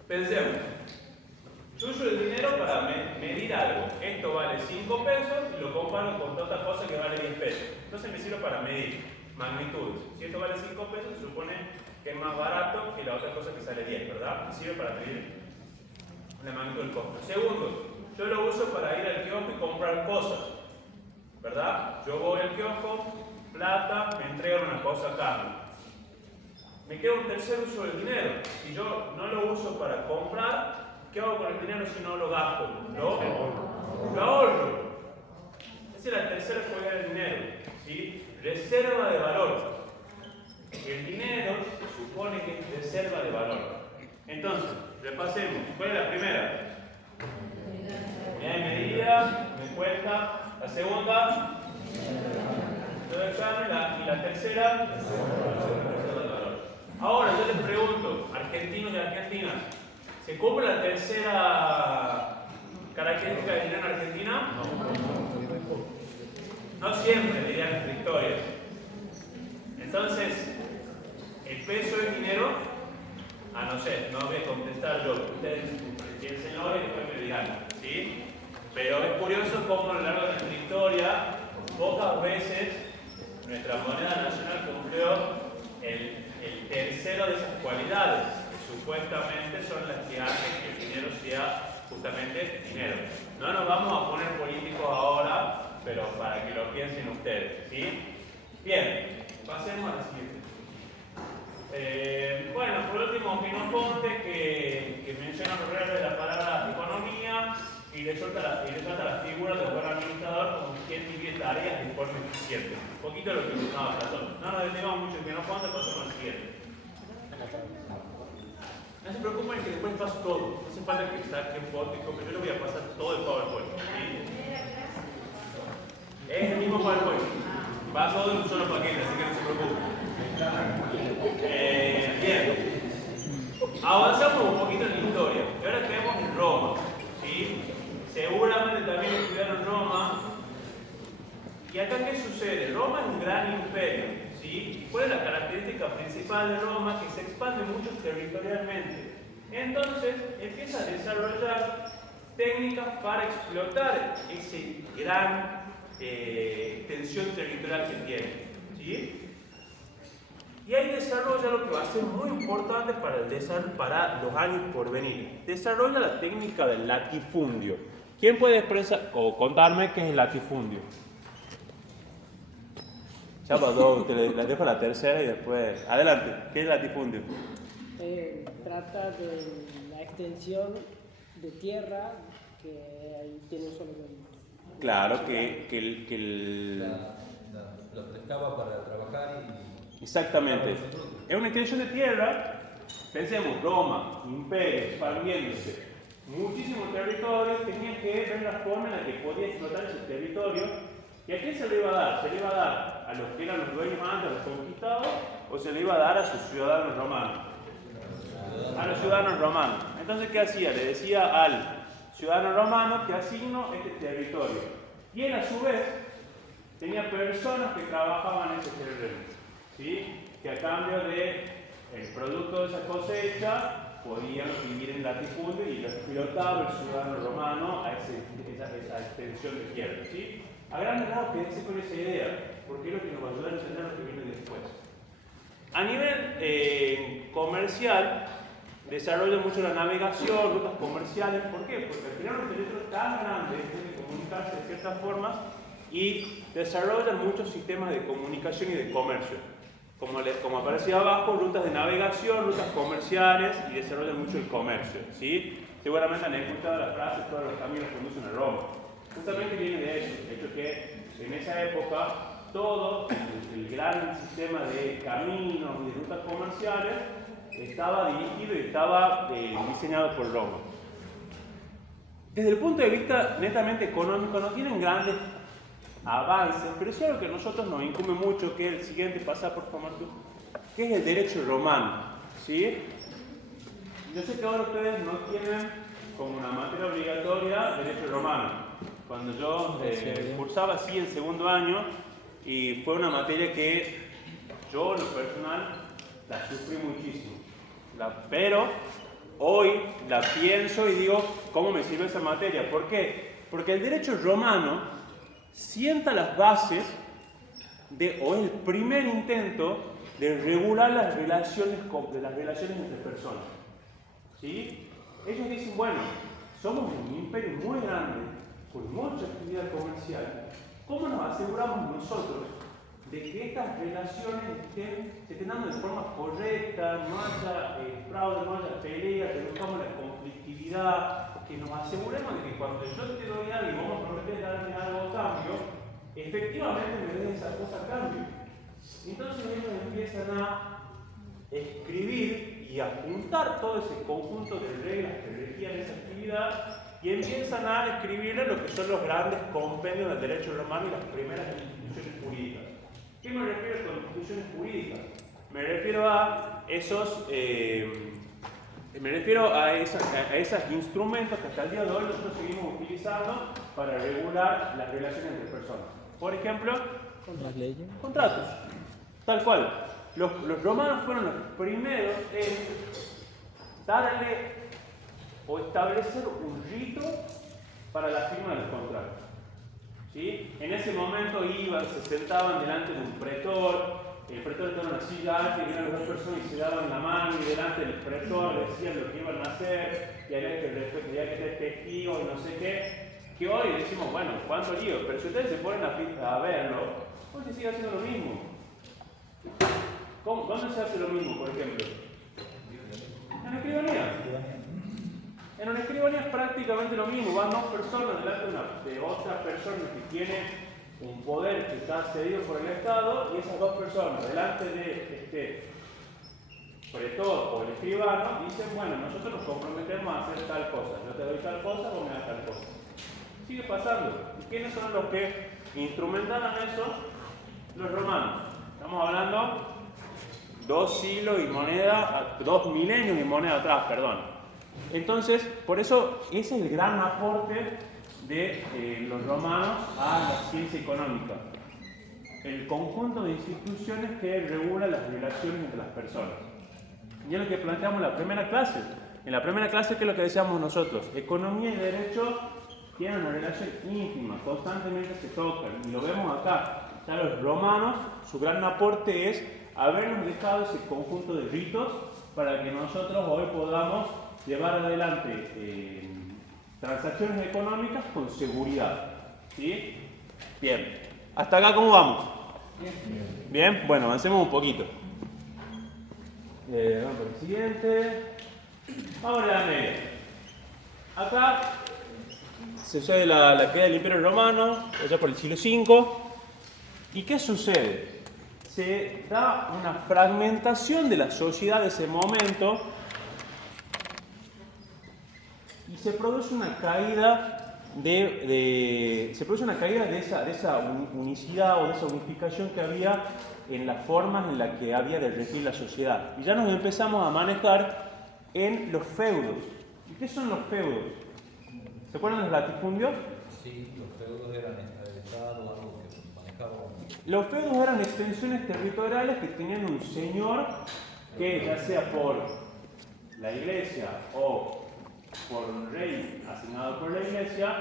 Pensemos. Yo uso el dinero para medir algo. Esto vale 5 pesos y lo comparo con otra cosa que vale 10 pesos. Entonces me sirve para medir magnitudes. Si esto vale 5 pesos, se supone que es más barato que la otra cosa que sale 10, ¿verdad? Me sirve para medir la magnitud del costo. Segundo, yo lo uso para ir al kiosco y comprar cosas, ¿verdad? Yo voy al kiosco, plata, me entregan una cosa a cambio. Me queda un tercer uso del dinero. Si yo no lo uso para comprar, ¿qué hago con el dinero si no lo gasto? Lo ahorro. Esa es la tercera cualidad del dinero, ¿sí? Reserva de valor. El dinero se supone que es reserva de valor. Entonces, repasemos. ¿Cuál es la primera? Unidad de medida, me cuesta. La segunda, y la tercera, reserva de valor. Ahora yo les pregunto, argentinos y argentinas, ¿se cumple la tercera característica del dinero en Argentina? No siempre, dirían las historias. Entonces, ¿el peso es dinero? No sé, no voy a contestar yo. Ustedes piénsenlo y después me dirán, ¿sí? Pero es curioso cómo a lo largo de nuestra historia, pocas veces nuestra moneda nacional cumplió el tercero de esas cualidades, que supuestamente son las que hacen que el dinero sea justamente dinero. No nos vamos a poner políticos ahora, pero para que lo piensen ustedes, ¿sí? Bien, pasemos a la siguiente. Bueno, por último, Genofonte, que menciona los reglas de la palabra economía y resalta la figura del buen administrador como quien divide tareas de forma eficiente. Un poquito de lo que mencionaba Platón. No nos detengamos mucho en Genofonte, pasemos al siguiente. No se preocupen que después paso todo. No hace falta que saquen foto y copien. Yo les voy a pasar todo el PowerPoint. ¿Sí? Es el mismo PowerPoint. Va todo en un solo paquete, así que no se preocupen. Bien. Avanzamos un poquito en la historia. Y ahora quedamos en Roma. ¿Sí? Seguramente también estudiaron Roma. ¿Y acá qué sucede? Roma es un gran imperio. ¿Sí? ¿Cuál es la característica principal de Roma? Que se expande mucho territorialmente. Entonces empieza a desarrollar técnicas para explotar ese gran extensión territorial que tiene. ¿Sí? Y ahí desarrolla lo que va a ser muy importante para los años por venir. Desarrolla la técnica del latifundio. ¿Quién puede expresar o contarme qué es el latifundio? Ya pasó, les dejo la tercera y después. Adelante, ¿qué es el latifundio? Trata de la extensión de tierra que ahí tiene un solo dueño. Claro, La prestaba para trabajar y... Exactamente. Es una extensión de tierra. Pensemos, Roma, imperio, expandiéndose. Muchísimos territorios tenían que ver la forma en la que podía explotar ese territorio. ¿Y a quién se le iba a dar? ¿Se le iba a dar a los que eran los dueños antes, a los conquistados? ¿O se le iba a dar a sus ciudadanos romanos? A los ciudadanos romanos. Entonces, ¿qué hacía? Le decía al ciudadano romano que asigno este territorio. Y él, a su vez, tenía personas que trabajaban en ese terreno. ¿Sí? Que a cambio del producto de esa cosecha podían vivir en latifundio y lo explotaba el ciudadano romano a esa extensión de tierra. ¿Sí? A grandes rasgos quédense con esa idea, porque es lo que nos va a ayudar a entender lo que viene después. A nivel comercial, desarrolla mucho la navegación, rutas comerciales. ¿Por qué? Porque al final un territorio tan grande tiene que comunicarse de ciertas formas y desarrollan muchos sistemas de comunicación y de comercio. Como aparecía abajo, rutas de navegación, rutas comerciales y desarrollan mucho el comercio. ¿Sí? Seguramente han escuchado la frase, todos los caminos conducen a Roma. Justamente viene de eso, de hecho que en esa época todo el gran sistema de caminos y de rutas comerciales estaba dirigido y estaba diseñado por Roma. Desde el punto de vista netamente económico no tienen grandes avances, pero es algo que a nosotros nos incumbe mucho, que es el siguiente, pasa por favor tú, que es el derecho romano. ¿Sí? Yo sé que ahora ustedes no tienen como una materia obligatoria derecho romano. Cuando yo cursaba así en segundo año, y fue una materia que yo, en lo personal, la sufrí muchísimo. Pero hoy la pienso y digo, ¿cómo me sirve esa materia? ¿Por qué? Porque el derecho romano sienta las bases o es el primer intento de regular las relaciones entre personas. ¿Sí? Ellos dicen, bueno, somos un imperio muy grande, con mucha actividad comercial, ¿cómo nos aseguramos nosotros de que estas relaciones se estén dando de forma correcta, no haya fraude, no haya pelea, reduzcamos la conflictividad, que nos aseguremos de que cuando yo te doy algo y vos me prometés darme algo a cambio, efectivamente me des esa cosa a cambio. Entonces ellos empiezan a escribir y a juntar todo ese conjunto de reglas que regían esa actividad y empiezan a escribirle lo que son los grandes compendios del derecho romano y las primeras instituciones jurídicas. ¿Qué me refiero con instituciones jurídicas? Me refiero a esos esos instrumentos que hasta el día de hoy nosotros seguimos utilizando para regular las relaciones entre personas. Por ejemplo, Las leyes. contratos. Tal cual. Los romanos fueron los primeros en darle o establecer un rito para la firma de los contratos. ¿Sí? En ese momento iban, se sentaban delante de un pretor, el pretor estaba en una silla alta y venían las dos personas y se daban la mano y delante del pretor decían lo que iban a hacer y había que ser testigos y no sé qué. Que hoy decimos, bueno, cuánto lío, pero si ustedes se ponen a verlo, hoy se sigue haciendo lo mismo. ¿Cómo? ¿Dónde se hace lo mismo, por ejemplo? En la escribanía. En una escribanía es prácticamente lo mismo. Van dos personas delante de otra persona que tiene un poder que está cedido por el Estado y esas dos personas delante de este pretor o el escribano dicen, bueno, nosotros nos comprometemos a hacer tal cosa. Yo te doy tal cosa, vos me das tal cosa. Sigue pasando. ¿Y quiénes son los que instrumentaron eso? Los romanos. Estamos hablando 2 siglos y moneda, 2 milenios y moneda atrás, perdón. Entonces, por eso ese es el gran aporte de los romanos a la ciencia económica. El conjunto de instituciones que regula las relaciones entre las personas. Y es lo que planteamos en la primera clase. En la primera clase, ¿qué es lo que decíamos nosotros? Economía y derecho tienen una relación íntima, constantemente se tocan. Y lo vemos acá. Ya los romanos, su gran aporte es habernos dejado ese conjunto de ritos para que nosotros hoy podamos llevar adelante transacciones económicas con seguridad. ¿Sí? Bien. ¿Hasta acá cómo vamos? Bien. Bueno, avancemos un poquito. Vamos por el siguiente. Vamos a la media. Acá se sucede la caída del Imperio Romano, allá por el siglo V. ¿Y qué sucede? Se da una fragmentación de la sociedad de ese momento y se produce una caída de esa unicidad o de esa unificación que había en las formas en las que había de regir la sociedad. Y ya nos empezamos a manejar en los feudos. ¿Y qué son los feudos? ¿Se acuerdan de los latifundios? Sí, los feudos eran estabilizados, algo que manejaban. Los feudos eran extensiones territoriales que tenían un señor que, ya sea por la iglesia o por un rey asignado por la iglesia,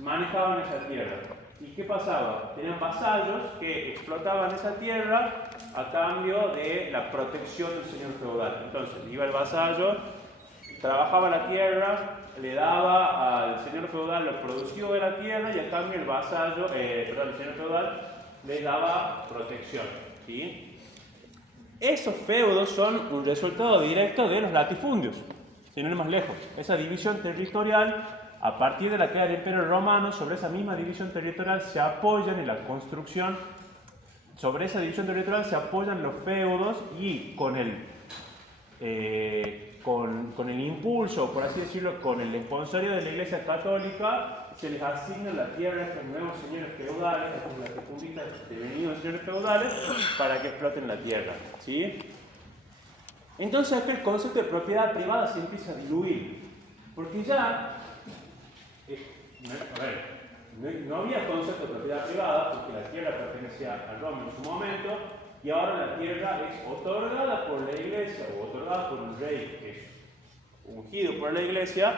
manejaban esa tierra. ¿Y qué pasaba? Tenían vasallos que explotaban esa tierra a cambio de la protección del señor feudal. Entonces, iba el vasallo, trabajaba la tierra, le daba al señor feudal lo producido de la tierra y a cambio el vasallo, el señor feudal le daba protección. ¿Sí? Esos feudos son un resultado directo de los latifundios, sin ir más lejos. Esa división territorial, a partir de la caída del Imperio Romano, sobre esa misma división territorial se apoyan en la construcción, sobre esa división territorial se apoyan los feudos y con el impulso, por así decirlo, con el esponsorio de la Iglesia Católica, se les asigna la tierra a estos nuevos señores feudales, a estos latifundistas devenidos señores feudales, para que exploten la tierra. ¿Sí? Entonces acá el concepto de propiedad privada se empieza a diluir, porque ya no había concepto de propiedad privada, porque la tierra pertenecía a Roma en su momento, y ahora la tierra es otorgada por la iglesia o otorgada por un rey que es ungido por la iglesia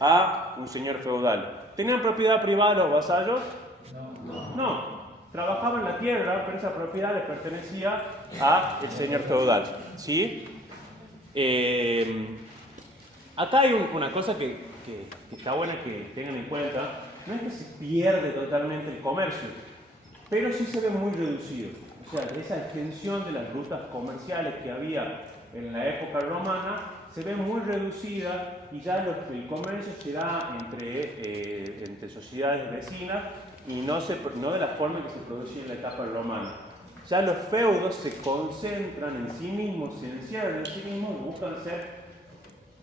a un señor feudal. ¿Tenían propiedad privada los vasallos? No. Trabajaban la tierra, pero esa propiedad le pertenecía al señor feudal. ¿Sí? Acá hay una cosa que está buena que tengan en cuenta. No es que se pierde totalmente el comercio. pero sí se ve muy reducido. O sea, esa extensión de las rutas comerciales que había en la época romana se ve muy reducida y ya el comercio se da entre sociedades vecinas y no de la forma que se producía en la etapa romana. Ya los feudos se concentran en sí mismos, se encierran en sí mismos y buscan ser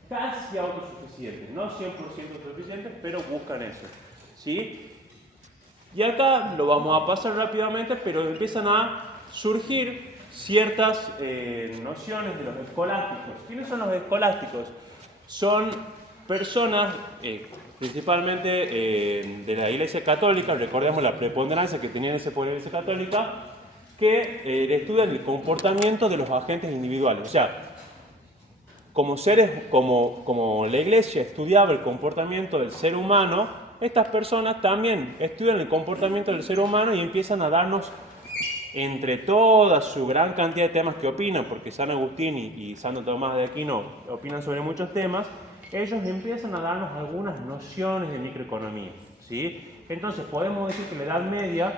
casi autosuficientes, no 100% autosuficientes, pero buscan eso, ¿sí? Y acá lo vamos a pasar rápidamente, pero empiezan a surgir ciertas nociones de los escolásticos. ¿Quiénes son los escolásticos? Son personas, principalmente de la Iglesia Católica, recordemos la preponderancia que tenía en ese poder la Iglesia Católica, que estudian el comportamiento de los agentes individuales. O sea, como la Iglesia estudiaba el comportamiento del ser humano, estas personas también estudian el comportamiento del ser humano y empiezan a darnos, entre toda su gran cantidad de temas que opinan, porque San Agustín y Santo Tomás de Aquino opinan sobre muchos temas, ellos empiezan a darnos algunas nociones de microeconomía, ¿sí? Entonces podemos decir que en la Edad Media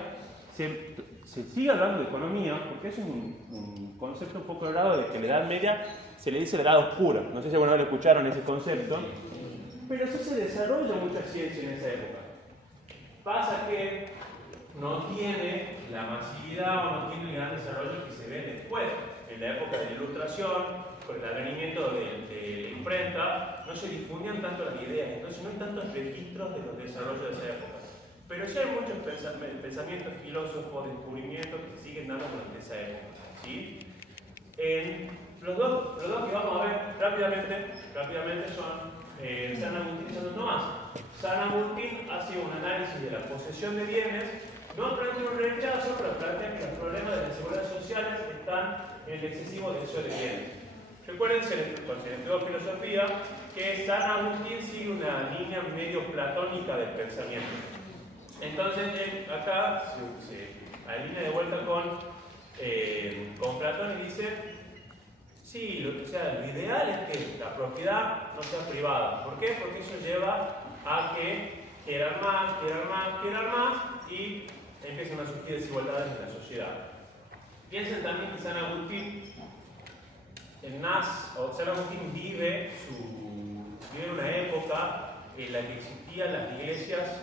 se sigue hablando de economía, porque es un concepto un poco errado de que en la Edad Media se le dice la Edad Oscura. No sé si alguna vez lo escucharon ese concepto, pero eso se desarrolla mucha ciencia en esa época. Pasa que no tiene la masividad o no tiene el gran desarrollo que se ve después. En la época de la Ilustración, con el advenimiento de la imprenta, no se difundían tanto las ideas, entonces no hay tantos registros de los desarrollos de esa época. Pero sí hay muchos pensamientos, filósofos, descubrimientos que se siguen dando durante esa época, ¿sí? Los dos que vamos a ver rápidamente son San Agustín y Santo Tomás. San Agustín hace un análisis de la posesión de bienes, no plantea un rechazo, pero plantea que los problemas de la seguridad social están en el excesivo deseo de bienes. Recuerden, cuando se estudió filosofía, que San Agustín sigue una línea medio platónica del pensamiento. Entonces, acá se alinea de vuelta con Platón y dice, sí, lo ideal es que la propiedad no sea privada. ¿Por qué? Porque eso lleva a que quieran más y empiezan a surgir desigualdades en la sociedad. Piensen también que San Agustín vive en una época en la que existían las iglesias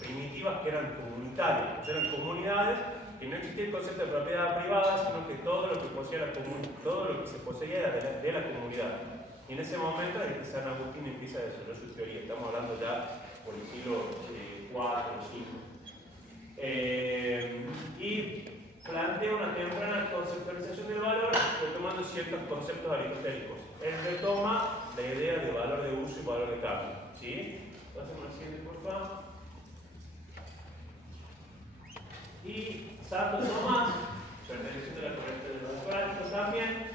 primitivas que eran comunitarias, eran comunidades que no existía el concepto de propiedad privada, sino que todo lo que se poseía era de la comunidad. Y en ese momento es que San Agustín empieza a desarrollar su teoría. Estamos hablando ya por el siglo IV o V. Y plantea una temprana conceptualización del valor, retomando ciertos conceptos aristotélicos. Él retoma la idea de valor de uso y valor de cambio. ¿Sí? Pasemos al siguiente, por favor. Y Santo Tomás, perteneciente a la corriente de los escolásticos también,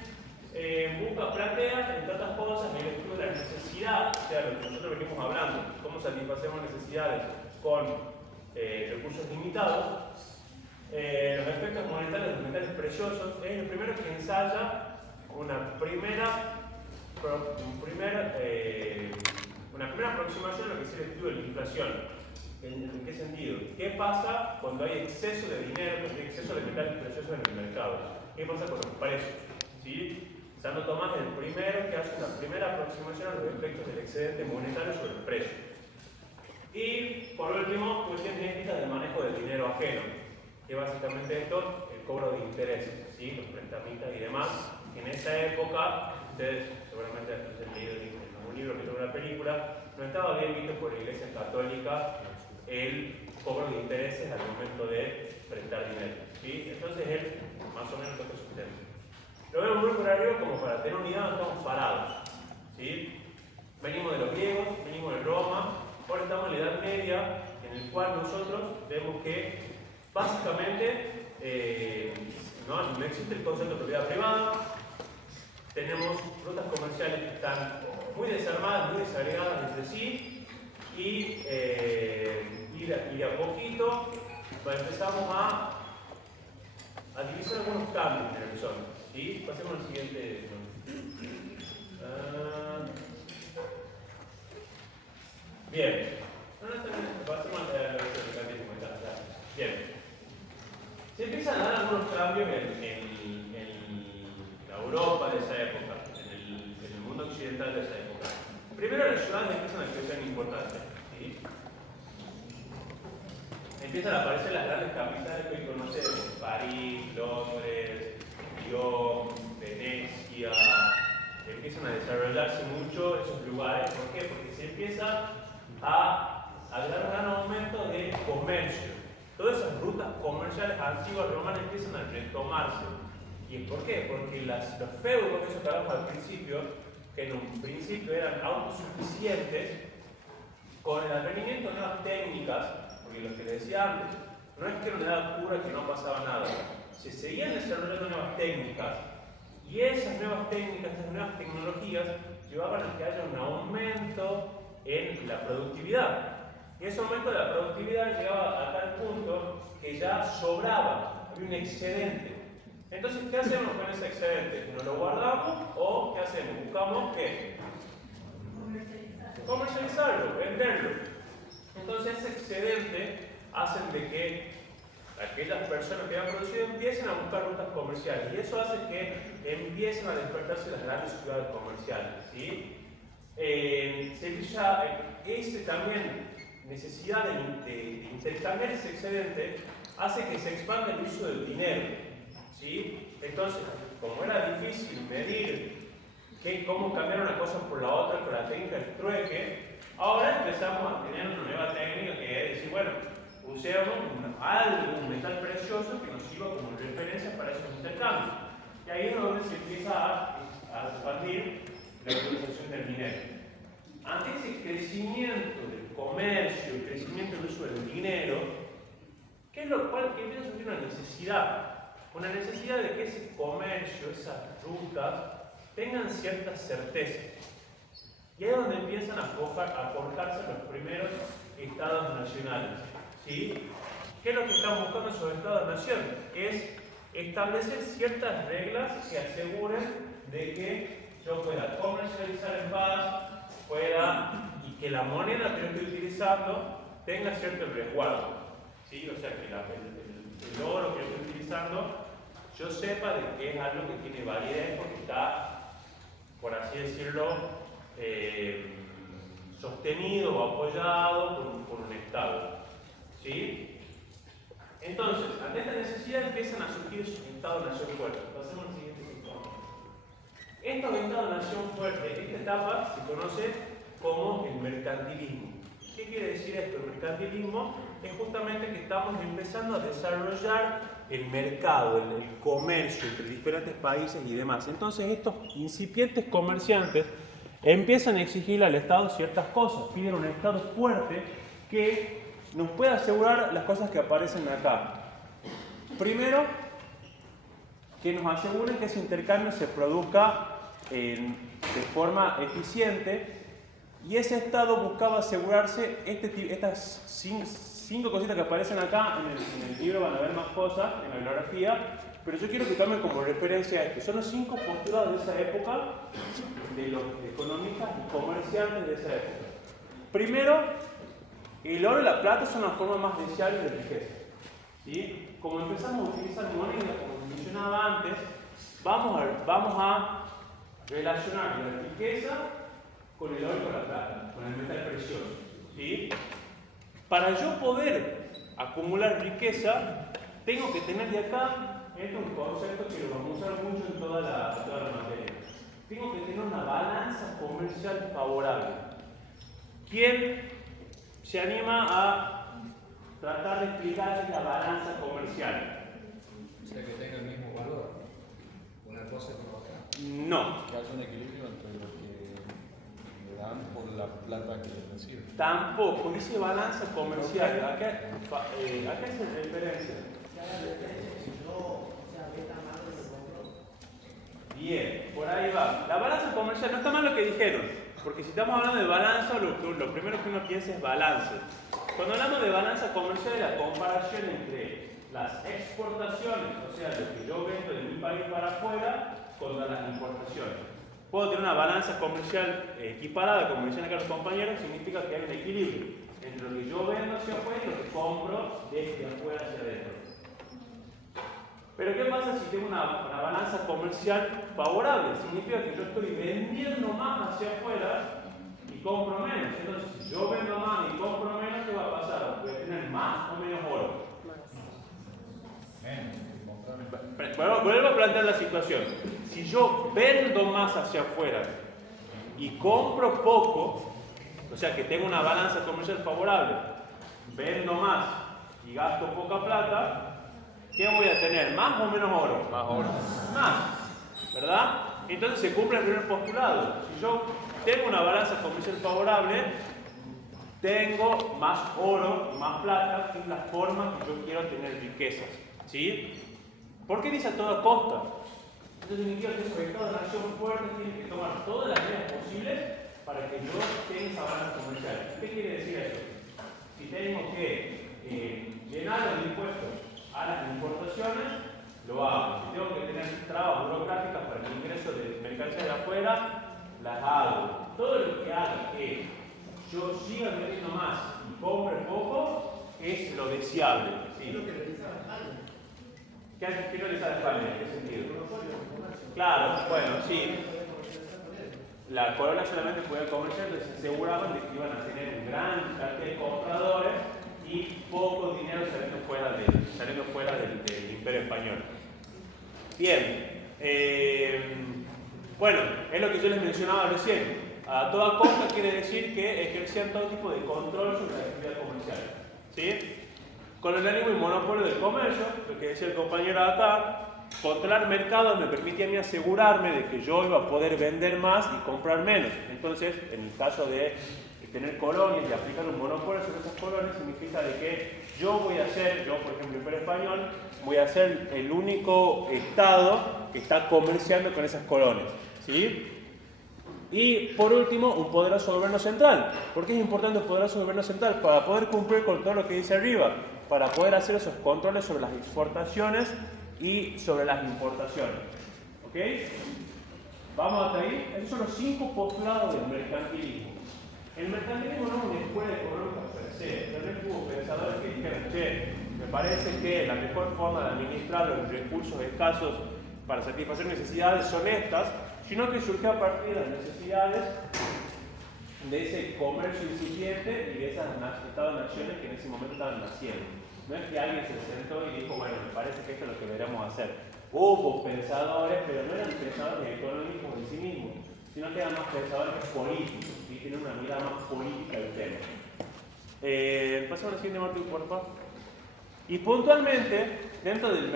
plantea, entre otras cosas, el estudio de la necesidad, o sea, lo que nosotros venimos hablando, cómo satisfacemos necesidades con recursos limitados. Los efectos monetarios de los metales preciosos es el primero que ensaya una primera aproximación a lo que es el estudio de la inflación. ¿En qué sentido? ¿Qué pasa cuando hay exceso de dinero, cuando hay exceso de metales preciosos en el mercado? ¿Qué pasa con los precios? ¿Sí? Santo Tomás es el primero que hace una primera aproximación a los efectos del excedente monetario sobre el precio. Y por último, cuestiones éticas del manejo del dinero ajeno, que básicamente esto, el cobro de intereses, ¿sí? Los prestamistas y demás, que en esa época, ustedes seguramente han leído en algún libro que tuvo una película, no estaba bien visto por la Iglesia Católica el cobro de intereses al momento de prestar dinero, ¿sí? Entonces él más o menos toca su tema. Lo vemos muy por arriba como para tener una idea donde estamos parados, ¿sí? Venimos de los griegos, venimos de Roma, ahora estamos en la Edad Media, en el cual nosotros vemos que básicamente no existe el concepto de propiedad privada, tenemos rutas comerciales que están muy desarmadas, muy desagregadas entre sí, y de a poquito empezamos a divisar algunos cambios en el horizonte. ¿Sí? Pasemos al siguiente. Bien. Pasemos a la versión de Bien. cambios en la Europa de esa época, en el mundo occidental de esa época. Primero, las ciudades empiezan a crecer en importancia. ¿Sí? Empiezan a aparecer las grandes capitales que hoy conocemos: París, Londres, Lyon, Venecia. Empiezan a desarrollarse mucho esos lugares. ¿Por qué? Porque se empieza a dar un gran aumento de comercio. Todas esas rutas comerciales antiguas romanas empiezan a retomarse. ¿Y por qué? Porque los feudos, eso que hablamos al principio, que en un principio eran autosuficientes, con el advenimiento de nuevas técnicas, porque lo que les decía antes, no es que era una edad pura que no pasaba nada, se seguían desarrollando nuevas técnicas, y esas nuevas técnicas, esas nuevas tecnologías, llevaban a que haya un aumento en la productividad. Y ese aumento de la productividad llegaba a tal punto que ya sobraba, había un excedente. Entonces, ¿qué hacemos con ese excedente? ¿Nos lo guardamos o qué hacemos? Buscamos ¿qué? Comercializarlo, venderlo. Entonces, ese excedente hace de que aquellas personas que han producido empiecen a buscar rutas comerciales, y eso hace que empiecen a despertarse las grandes ciudades comerciales. ¿Sí? También necesidad de intercambiar ese excedente hace que se expanda el uso del dinero. ¿Sí? Entonces, como era difícil medir cómo cambiar una cosa por la otra con la técnica del trueque, ahora empezamos a tener una nueva técnica que es decir, bueno, usemos un metal precioso que nos sirva como referencia para esos intercambios. Y ahí es donde se empieza a expandir la utilización del dinero. Ante ese crecimiento del comercio, el crecimiento del uso del dinero, ¿qué es lo cual que empieza a surgir una necesidad? Una necesidad de que ese comercio, esas rutas, tengan cierta certeza. Y ahí es donde empiezan a forjarse los primeros estados nacionales. ¿Sí? ¿Qué es lo que están buscando esos estados-nación? Es establecer ciertas reglas que aseguren de que yo pueda comercializar en paz, y que la moneda que yo estoy utilizando tenga cierto resguardo. ¿Sí? O sea, que el oro que yo estoy utilizando, yo sepa de que es algo que tiene validez porque está, por así decirlo, sostenido o apoyado por un Estado. ¿Sí? Entonces, ante esta necesidad empiezan a surgir Estado-nación fuerte. Pasemos al siguiente punto. Estos Estado-nación fuertes, esta etapa se conoce como el mercantilismo. ¿Qué quiere decir esto? El mercantilismo es justamente que estamos empezando a desarrollar el mercado, el comercio entre diferentes países y demás. Entonces, estos incipientes comerciantes empiezan a exigirle al Estado ciertas cosas, piden un Estado fuerte que nos pueda asegurar las cosas que aparecen acá. Primero, que nos aseguren que ese intercambio se produzca de forma eficiente, y ese Estado buscaba asegurarse estas cinco cositas que aparecen acá. En el libro van a ver más cosas, en la bibliografía, pero yo quiero que tomen como referencia esto. Son los 5 postulados de esa época, de los economistas y comerciantes de esa época. Primero, el oro y la plata son las formas más deseables de riqueza. ¿Sí? Como empezamos a utilizar moneda, como mencionaba antes, vamos a relacionar la riqueza con el oro y con la plata, con el metal precioso. ¿Sí? Para yo poder acumular riqueza, tengo que tener de acá, este es un concepto que lo vamos a usar mucho en toda la materia. Tengo que tener una balanza comercial favorable. ¿Quién se anima a tratar de explicar la balanza comercial? O sea, que tenga el mismo valor, una cosa con otra. No. Que haya un equilibrio entre lo que le dan por la plata que reciben. Tampoco, dice balanza comercial. Acá es la referencia. Bien, por ahí va. La balanza comercial, no está mal lo que dijeron, porque si estamos hablando de balanza, lo primero que uno piensa es balance. Cuando hablamos de balanza comercial es la comparación entre las exportaciones, o sea, lo que yo vendo de mi país para afuera, contra las importaciones. Puedo tener una balanza comercial equiparada, como dicen acá los compañeros, significa que hay un equilibrio entre lo que yo vendo hacia afuera y lo que compro desde afuera hacia adentro. Pero ¿qué pasa si tengo una balanza comercial favorable? Significa que yo estoy vendiendo más hacia afuera y compro menos. Entonces, si yo vendo más y compro menos, ¿qué va a pasar? ¿Voy a tener más o menos oro? Vuelvo a plantear la situación. Si yo vendo más hacia afuera y compro poco, o sea que tengo una balanza comercial favorable, vendo más y gasto poca plata, ¿qué voy a tener? ¿Más o menos oro? Más oro. Más, ¿verdad? Entonces se cumple el primer postulado. Si yo tengo una balanza comercial favorable, tengo más oro y más plata, que es la forma que yo quiero tener riquezas. ¿Sí? ¿Por qué dice a toda costa? Entonces significa que esos estados-nación fuertes tienen que tomar todas las medidas posibles para que yo tenga esa balanza comercial. ¿Qué quiere decir eso? Si tengo que llenar los impuestos a las importaciones, lo hago. Si tengo que tener trabas burocráticas para el ingreso de mercancías de afuera, las hago. Todo lo que haga que yo siga vendiendo más y compre poco es lo deseable. ¿Sí? ¿Qué realiza España? ¿En qué sentido? Claro, bueno, sí. La corola solamente podía comerciar, entonces se aseguraban de que iban a tener un gran cantidad de compradores y poco dinero saliendo fuera del Imperio Español. Bien, bueno, es lo que yo les mencionaba recién. A toda costa quiere decir que ejercían todo tipo de control sobre la actividad comercial. ¿Sí? Con el ánimo y monopolio del comercio, lo que decía el compañero acá, controlar mercados me permitía a mí asegurarme de que yo iba a poder vender más y comprar menos. Entonces, en el caso de tener colonias y aplicar un monopolio sobre esas colonias, significa de que yo por ejemplo, Imperio Español, voy a ser el único estado que está comerciando con esas colonias. ¿Sí? Y por último, un poderoso gobierno central. ¿Por qué es importante un poderoso gobierno central? Para poder cumplir con todo lo que dice arriba, para poder hacer esos controles sobre las exportaciones y sobre las importaciones. ¿Ok? ¿Vamos hasta ahí? Esos son los 5 postulados del mercantilismo. El mercantilismo no es una escuela económica per se. También hubo pensadores que dijeron, che, me parece que la mejor forma de administrar los recursos escasos para satisfacer necesidades son estas, sino que surgió a partir de las necesidades de ese comercio incipiente y de esas estados-naciones que en ese momento estaban naciendo. No es que alguien se sentó y dijo, bueno, me parece que esto es lo que deberíamos hacer. Hubo pensadores, pero no eran pensadores económicos en sí mismos, sino que eran más pensadores políticos, y tienen una mirada más política del tema. Pasamos a la siguiente, Martín, por favor. Y puntualmente, dentro del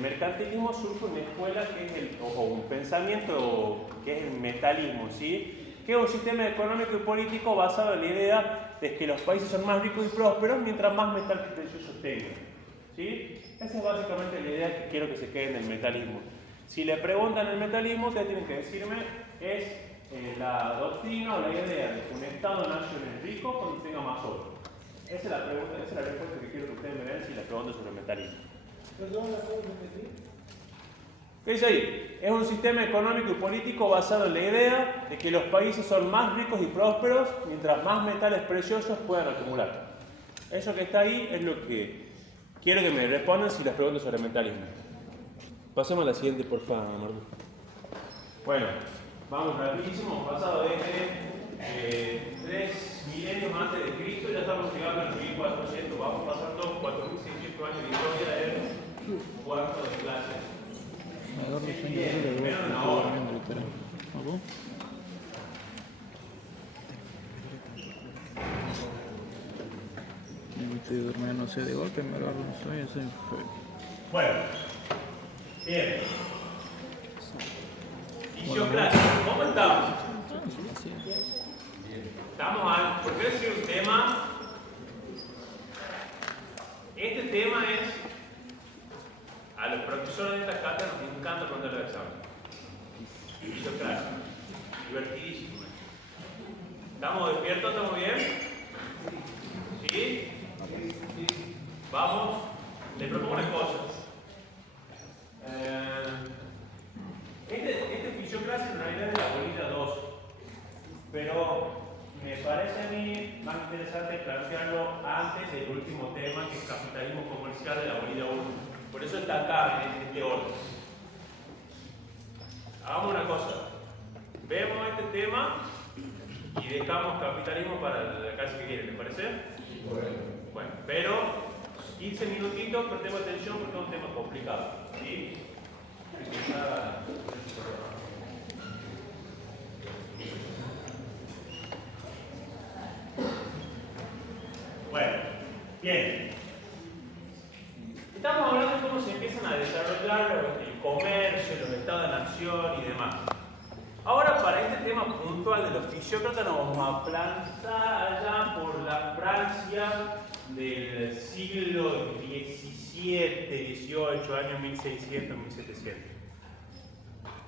mercantilismo surge una escuela que es un pensamiento que es el metalismo, ¿sí? Que es un sistema económico y político basado en la idea de que los países son más ricos y prósperos mientras más metales preciosos tengan. ¿Sí? Esa es básicamente la idea que quiero que se quede en el metalismo. Si le preguntan el metalismo, ustedes tienen que decirme, es la doctrina o la idea de que un Estado-nación es rico cuando tenga más oro. Esa es la pregunta, esa es la respuesta que quiero que ustedes me den si les pregunto sobre el metalismo. Perdón, ¿la puedo repetir? ¿Qué dice ahí? Es un sistema económico y político basado en la idea de que los países son más ricos y prósperos mientras más metales preciosos puedan acumular. Eso que está ahí es lo que quiero que me respondan si les pregunto sobre el metalismo. Pasemos a la siguiente, por favor, Martín. Bueno, vamos rapidísimo, pasado desde 3 milenios antes de Cristo, ya estamos llegando al 1400, vamos pasando 4600 años de historia en cuarto de clase. Menos de una hora. Me estoy durmiendo, no sé, de golpe me agarro un sueño, soy feo. Bueno, bien. Fisiocracia, ¿cómo estamos? Estamos al, ¿por qué decir un tema? Este tema es, a los profesores de esta cátedra nos encanta aprender el examen. Fisiocracia, divertidísimo. ¿Estamos despiertos? ¿Estamos bien? ¿Sí? Vamos, les propongo unas cosas. Este fisiocracia en realidad es la bolita 2, pero me parece a mí más interesante plantearlo antes del último tema, que es capitalismo comercial de la bolita 1. Por eso está acá en este orden. Hagamos una cosa. Vemos este tema y dejamos capitalismo para la clase que viene, ¿te parece? Bueno, pero 15 minutitos, prestemos atención porque es un tema complicado. ¿Sí? Bueno, bien. Estamos hablando de cómo se empiezan a desarrollar el comercio, los estados de nación y demás. Ahora, para este tema puntual de los fisiócratas, nos vamos a plantar allá por la Francia del siglo XVII, XVIII, años 1600, 1700.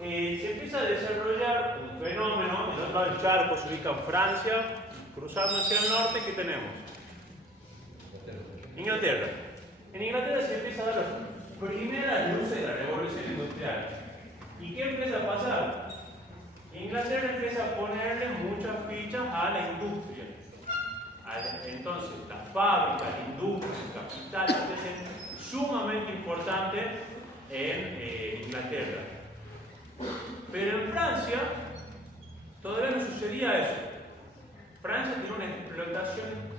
Se empieza a desarrollar un fenómeno, en otro lado del charco se ubica en Francia, cruzando hacia el norte, ¿qué tenemos? Inglaterra. En Inglaterra se empieza a dar las primeras luces de la revolución industrial. ¿Y qué empieza a pasar? Inglaterra empieza a ponerle muchas fichas a la industria. Entonces, las fábricas, la industria, el capital, es sumamente importante en Inglaterra. Pero en Francia todavía no sucedía eso. Francia tiene una explotación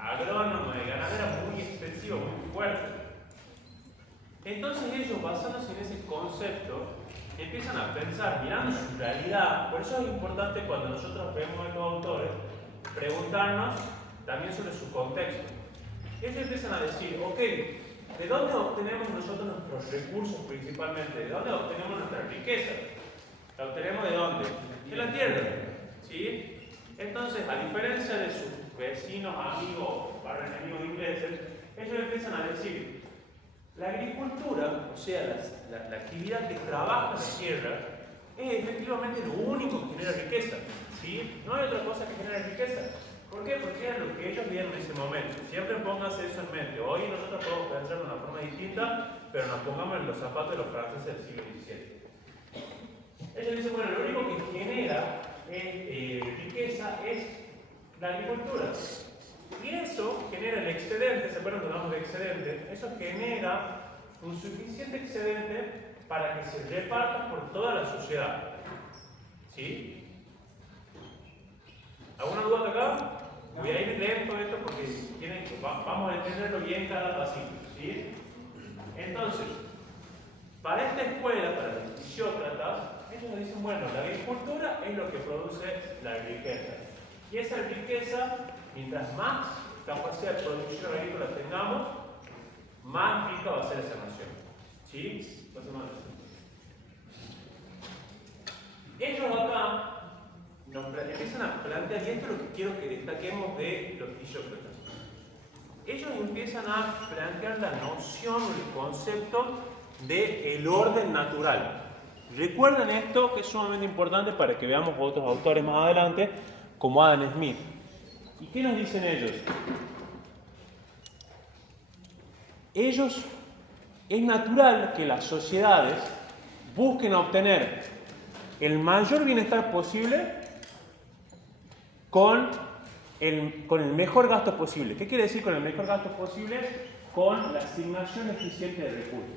agrónoma y ganadera muy extensiva, muy fuerte. Entonces ellos, basándose en ese concepto, empiezan a pensar, mirando su realidad. Por eso es importante cuando nosotros vemos a estos autores, preguntarnos también sobre su contexto. Ellos empiezan a decir, ok, ¿de dónde obtenemos nosotros nuestros recursos principalmente? ¿De dónde obtenemos nuestra riqueza? ¿La obtenemos de dónde? De la tierra. ¿Sí? Entonces, a diferencia de sus vecinos, amigos, para enemigos ingleses, ellos empiezan a decir, la agricultura, o sea, la actividad que trabaja la tierra, es efectivamente lo único que genera riqueza. ¿Sí? No hay otra cosa que genere riqueza. ¿Por qué? Porque era lo que ellos vieron en ese momento. Siempre pónganse eso en mente. Hoy nosotros podemos pensar de una forma distinta, pero nos pongamos en los zapatos de los franceses del siglo XVII. Ellos dicen, bueno, lo único que genera riqueza es la agricultura. Y eso genera el excedente, ¿se acuerdan que hablamos de excedente? Eso genera un suficiente excedente para que se reparta por toda la sociedad. ¿Sí? ¿Alguna duda acá? Voy a ir lento esto porque vamos a entenderlo bien cada pasito. ¿Sí? Entonces, para esta escuela, para los fisiócratas, ellos dicen, bueno, la agricultura es lo que produce la riqueza. Y esa riqueza, mientras más capacidad de producción agrícola tengamos, más rica va a ser esa nación. ¿Sí? Ellos acá nos empiezan a plantear, y esto es lo que quiero que destaquemos de los fisiócratas. Ellos empiezan a plantear la noción o el concepto del orden natural. Recuerden esto, que es sumamente importante para que veamos otros autores más adelante, como Adam Smith. ¿Y qué nos dicen ellos? Es natural que las sociedades busquen obtener el mayor bienestar posible con el mejor gasto posible. ¿Qué quiere decir con el mejor gasto posible? Con la asignación eficiente de recursos.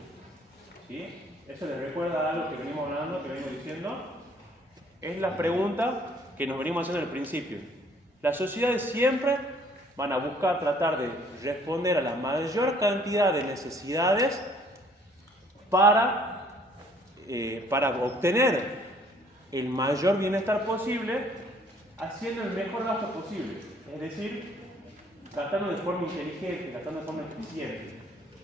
¿Sí? Eso les recuerda algo que venimos hablando, que venimos diciendo. Es la pregunta que nos venimos haciendo al principio. Las sociedades siempre van a buscar tratar de responder a la mayor cantidad de necesidades para obtener el mayor bienestar posible, haciendo el mejor gasto posible. Es decir, gastando de forma inteligente, gastando de forma eficiente.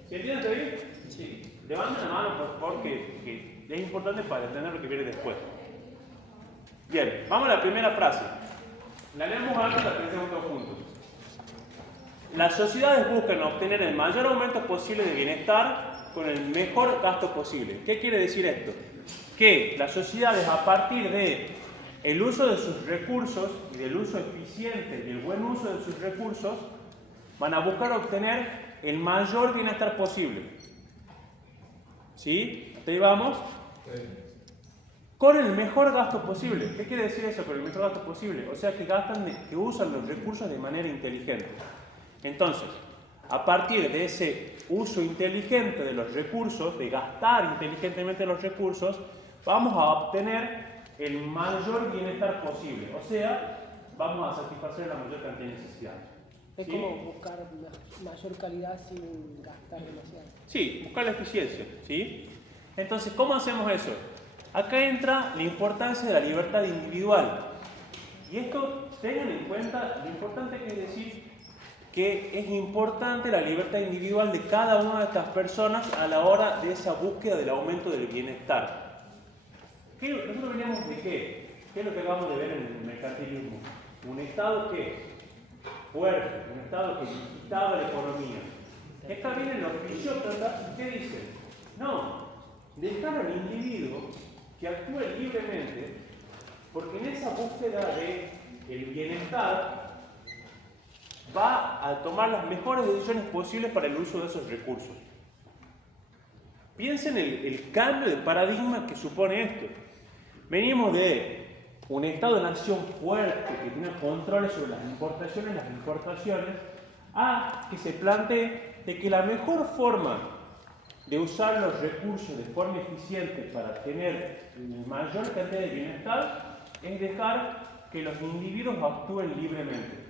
¿Se entiende bien? Sí. Levanten la mano, por favor, que es importante para entender lo que viene después. Bien, vamos a la primera frase. La leemos antes, la pensemos todos juntos. Las sociedades buscan obtener el mayor aumento posible de bienestar con el mejor gasto posible. ¿Qué quiere decir esto? Que las sociedades, a partir del uso de sus recursos y del uso eficiente y el buen uso de sus recursos, van a buscar obtener el mayor bienestar posible. ¿Sí? ¿Hasta ahí vamos? Sí. Con el mejor gasto posible. ¿Qué quiere decir eso con el mejor gasto posible? O sea, que usan los recursos de manera inteligente. Entonces, a partir de ese uso inteligente de los recursos, de gastar inteligentemente los recursos, vamos a obtener el mayor bienestar posible. O sea, vamos a satisfacer la mayor cantidad de necesidades. Es ¿Sí? como buscar una mayor calidad sin gastar demasiado. Sí, buscar la eficiencia. ¿Sí? Entonces, ¿cómo hacemos eso? Acá entra la importancia de la libertad individual. Y esto, tengan en cuenta lo importante que es decir que es importante la libertad individual de cada una de estas personas a la hora de esa búsqueda del aumento del bienestar. ¿Nosotros veníamos de qué? ¿Qué es lo que acabamos de ver en el mercantilismo? Un Estado que fuerte, un Estado que dictaba la economía. Acá vienen los fisiócratas, ¿qué dicen? No, dejar al individuo que actúe libremente, porque en esa búsqueda del bienestar va a tomar las mejores decisiones posibles para el uso de esos recursos. Piensen el cambio de paradigma que supone esto. Venimos de un Estado-nación fuerte que tiene controles sobre las importaciones, a que se plantee de que la mejor forma de usar los recursos de forma eficiente para tener mayor cantidad de bienestar es dejar que los individuos actúen libremente.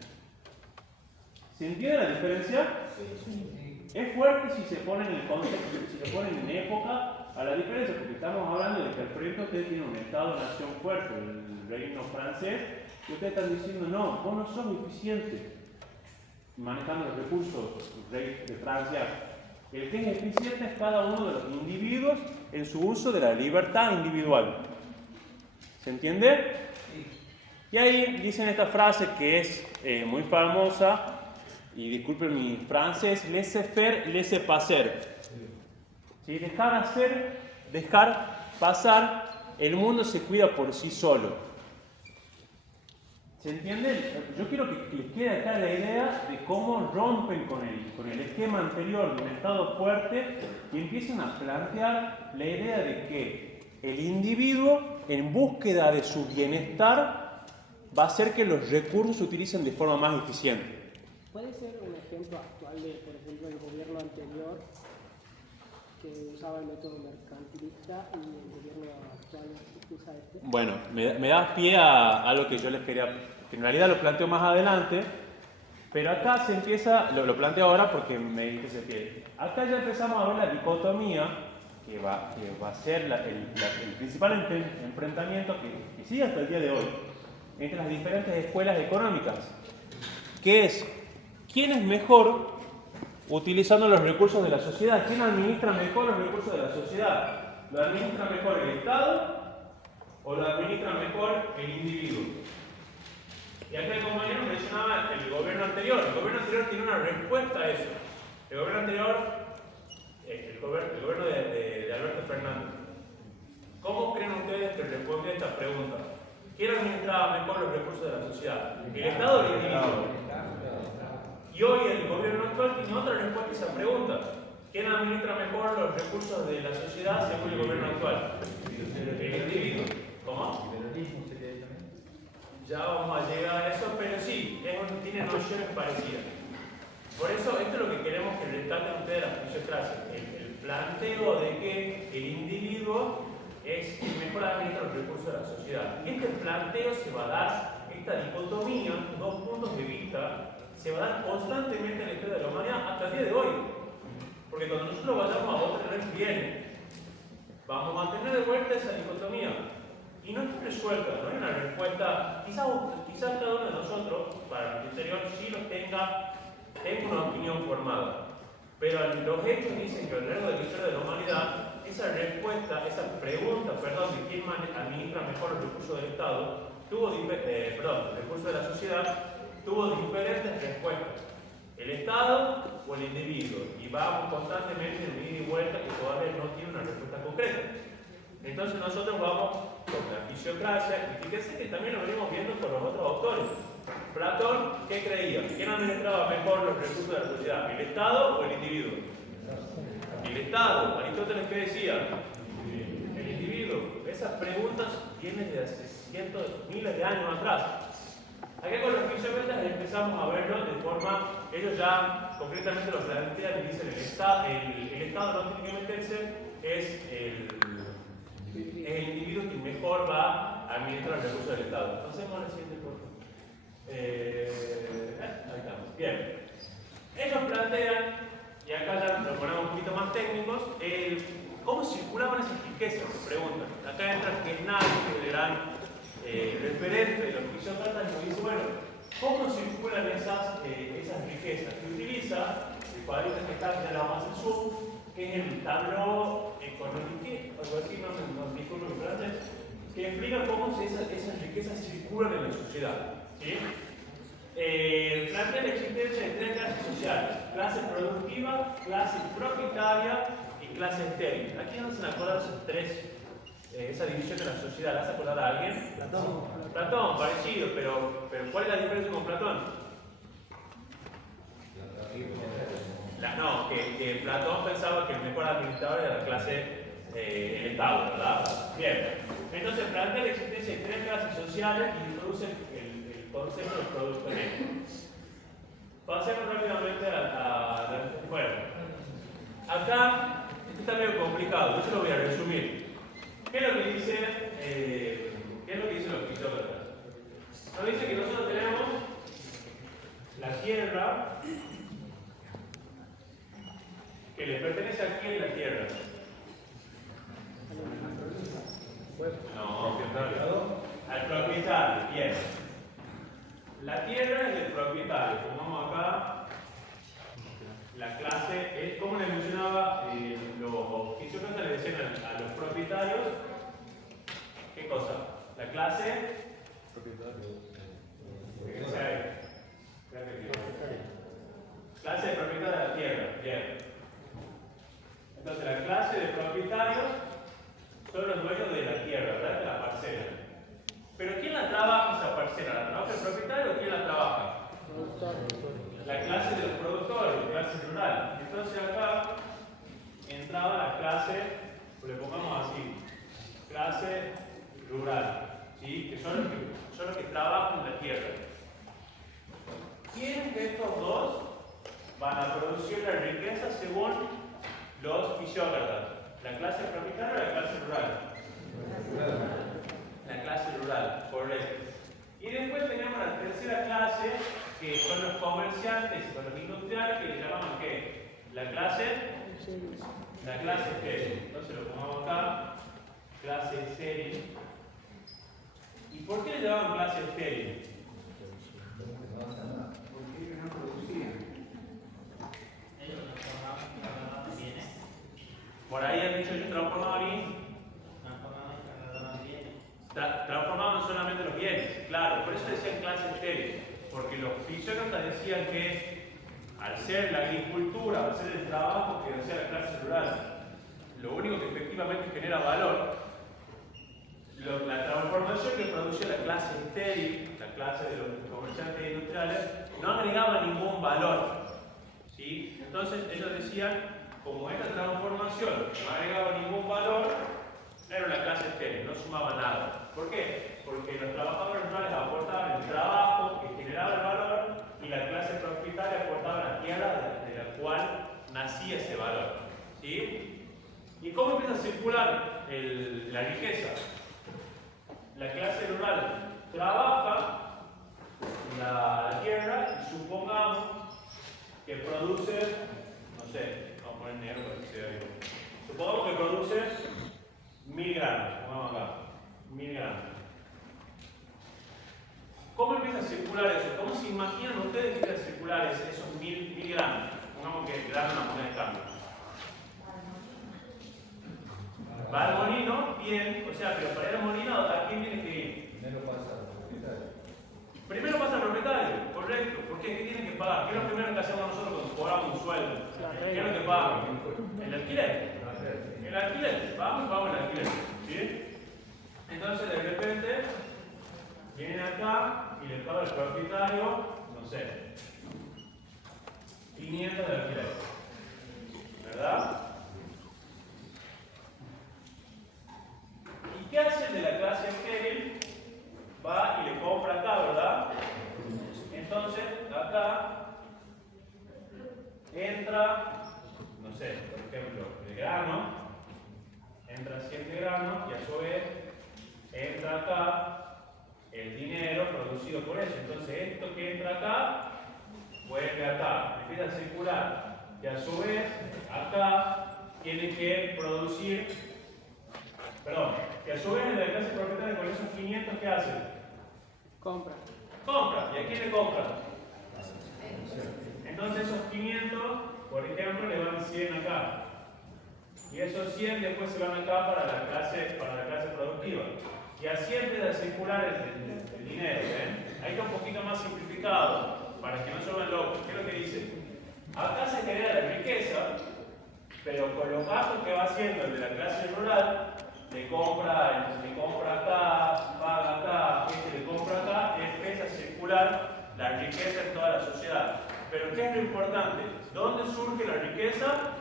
¿Se entiende la diferencia? Sí. Es fuerte si se pone en el contexto, si se pone en época a la diferencia, porque estamos hablando de que al frente ustedes tienen un Estado-nación fuerte, el reino francés, y ustedes están diciendo, no, vos no sos eficiente manejando los recursos, rey de Francia. El que es eficiente es cada uno de los individuos en su uso de la libertad individual. ¿Se entiende? Y ahí dicen esta frase que es muy famosa, y disculpen mi francés, laissez-faire, laissez-passer. ¿Sí? Dejar hacer, dejar pasar, el mundo se cuida por sí solo. ¿Se entiende? Yo quiero que les quede acá la idea de cómo rompen con el esquema anterior de un Estado fuerte y empiezan a plantear la idea de que el individuo, en búsqueda de su bienestar, va a hacer que los recursos se utilicen de forma más eficiente. ¿Puede ser un ejemplo actual de, por ejemplo, el gobierno anterior que usaba el método mercantilista y el gobierno actual usa este? Bueno, me da pie a lo que yo les quería, que en realidad lo planteo más adelante, pero acá se empieza, lo planteo ahora porque me dice ese pie. Acá ya empezamos a ver la dicotomía que va a ser el principal enfrentamiento que sigue hasta el día de hoy entre las diferentes escuelas económicas, que es ¿quién es mejor utilizando los recursos de la sociedad? ¿Quién administra mejor los recursos de la sociedad? ¿Lo administra mejor el Estado o lo administra mejor el individuo? Y acá el compañero mencionaba el gobierno anterior. El gobierno anterior tiene una respuesta a eso. El gobierno anterior, el gobierno de Alberto Fernández. ¿Cómo creen ustedes que responde a esta pregunta? ¿Quién administraba mejor los recursos de la sociedad? ¿El Estado o el individuo? Y hoy el gobierno actual tiene otra respuesta a esa pregunta. ¿Quién administra mejor los recursos de la sociedad según el gobierno actual? El individuo. ¿Cómo? Ya vamos a llegar a eso, pero sí, tiene nociones parecidas. Por eso, esto es lo que queremos que rescaten ustedes de la fisiocracia. El planteo de que el individuo es el mejor administra los recursos de la sociedad. Y este planteo se va a dar, esta dicotomía, dos puntos de vista, se va a dar constantemente en la historia de la humanidad hasta el día de hoy. Porque cuando nosotros vayamos a otra vez bien, vamos a mantener de vuelta esa dicotomía. Y no está resuelta, no hay una respuesta. Quizás cada uno de nosotros, para el interior, sí lo tenga una opinión formada. Pero los hechos dicen que a lo largo de la historia de la humanidad, esa respuesta, esa pregunta, de quién administra mejor los recursos del Estado, los recursos de la sociedad, tuvo diferentes respuestas. El Estado o el individuo. Y vamos constantemente en ida y vuelta que todavía no tiene una respuesta concreta. Entonces nosotros vamos con la fisiocracia, y fíjense que también lo venimos viendo con los otros autores. Platón, ¿qué creía? ¿Quién administraba mejor los recursos de la sociedad? ¿El Estado o el individuo? El Estado. Aristóteles, ¿qué decía? El individuo. Esas preguntas vienen de hace cientos, miles de años atrás. Acá con los fisiócratas empezamos a verlo bueno de forma, ellos ya concretamente lo plantean y dicen el Estado no técnicamente es el individuo que mejor va a administrar los recursos del Estado. Pasemos a la siguiente foto. Ahí estamos. Bien. Ellos plantean, y acá ya nos ponemos un poquito más técnicos, cómo circulaban esas riquezas, se preguntan. Acá entra Kesnay, que es el gran referente de los fisiócratas, y nos dice, bueno, ¿cómo circulan esas riquezas? Que utiliza el cuadrito que está, ya lo vamos a hacer zoom, que es el tablero económico, algo así, no disculpo mi francés, que explica cómo esas riquezas circulan en la sociedad. ¿Sí? Plantea la existencia de tres clases sociales: clase productiva, clase propietaria y clase estéril. Aquí no se me acuerdan esa división de la sociedad. ¿La has acordado a alguien? Platón, parecido, pero ¿cuál es la diferencia con Platón? No, que Platón pensaba que el mejor administrador era la clase, el Estado, ¿verdad? Bien. Entonces plantea la existencia de tres clases sociales y introduce el concepto del producto neto. Pasemos rápidamente bueno, acá esto está medio complicado, yo lo voy a resumir. ¿Qué es lo que dicen los fisiócratas? Nos dice que nosotros tenemos la Tierra, que le pertenece a quién la Tierra. No, al propietario, bien. La Tierra es del propietario. Pongamos acá la clase, es como les mencionaba, los fisiócratas le decían a los propietarios, ¿qué cosa? La clase clase de propietario de la Tierra, bien. Entonces la clase de propietarios son los dueños de la tierra, ¿verdad? De la parcela. Pero ¿quién la trabaja esa parcela? ¿La trabaja el propietario o quién la trabaja? La clase de los productores, la clase rural. Entonces acá entraba la clase, le pongamos así, clase rural, ¿sí? Que son los que trabajan la tierra. ¿Quién de estos dos van a producir la riqueza según los fisiócratas? ¿La clase propietaria o la clase rural? La clase rural, correcto. Y después tenemos la tercera clase, que son los comerciantes y los industriales, que le llamamos ¿qué? La clase estéril. Entonces lo pongamos acá, clase estéril. ¿Y por qué le llamaban clase estéril? Porque ellos no producían. Ellos transformaban bienes. Por ahí han dicho ellos transformaban bienes. Transformaban solamente los bienes, claro, por eso decían clase estéril, porque los fisiócratas decían que al ser la agricultura, al ser el trabajo que hacía la clase rural, lo único que efectivamente genera valor, la transformación que producía la clase estéril, la clase de los comerciantes industriales, no agregaba ningún valor. ¿Sí? Entonces ellos decían, como esta transformación no agregaba ningún valor, era la clase estéril, no sumaba nada. ¿Por qué? Porque los trabajadores rurales aportaban el trabajo que generaba el valor y la clase propietaria aportaba la tierra de la cual nacía ese valor. ¿Sí? ¿Y cómo empieza a circular la riqueza? La clase rural trabaja la tierra y supongamos que produce, no sé, vamos a poner negro para que se vea bien. Supongamos que produce 1000 gramos, vamos acá, 1000 gramos. ¿Cómo empieza a circular eso? ¿Cómo se imaginan ustedes que empieza a circular esos 1000 gramos? Pongamos que el gramo es una moneda de cambio. Va al molino, bien, o sea, pero para ir al molino, ¿a quién tiene que ir? Primero pasa al propietario. Primero pasa al propietario, correcto. ¿Por qué? ¿Qué tienen que pagar? ¿Qué es lo primero que hacemos nosotros cuando cobramos un sueldo? ¿Qué es lo que pagan? ¿El alquiler? El alquiler, vamos al alquiler. ¿Sí? Entonces de repente vienen acá y le paga al propietario, no sé, 500 de alquiler. ¿Verdad? ¿Y qué hace el de la clase estéril? Va y le compra acá, ¿verdad? Entonces, acá, entra, no sé, por ejemplo, el grano, entra 7 gramos y a su vez entra acá el dinero producido por eso. Entonces esto que entra acá, vuelve acá, empieza a circular y a su vez acá tiene que producir, perdón, que a su vez en la clase propietaria con esos 500 ¿qué hace? Compra. Compra. ¿Y a quién le compra? Entonces esos 500, por ejemplo, le van 100 acá. Y esos 100 después se van acá para la clase productiva. Y así empieza a circular el dinero. ¿Ven? Ahí está un poquito más simplificado, para que no se vuelvan locos. ¿Qué es lo que dice? Acá se genera la riqueza, pero con los gastos que va haciendo el de la clase rural, le compra acá, paga acá, le compra acá, y empieza a circular la riqueza en toda la sociedad. Pero ¿qué es lo importante? ¿Dónde surge la riqueza?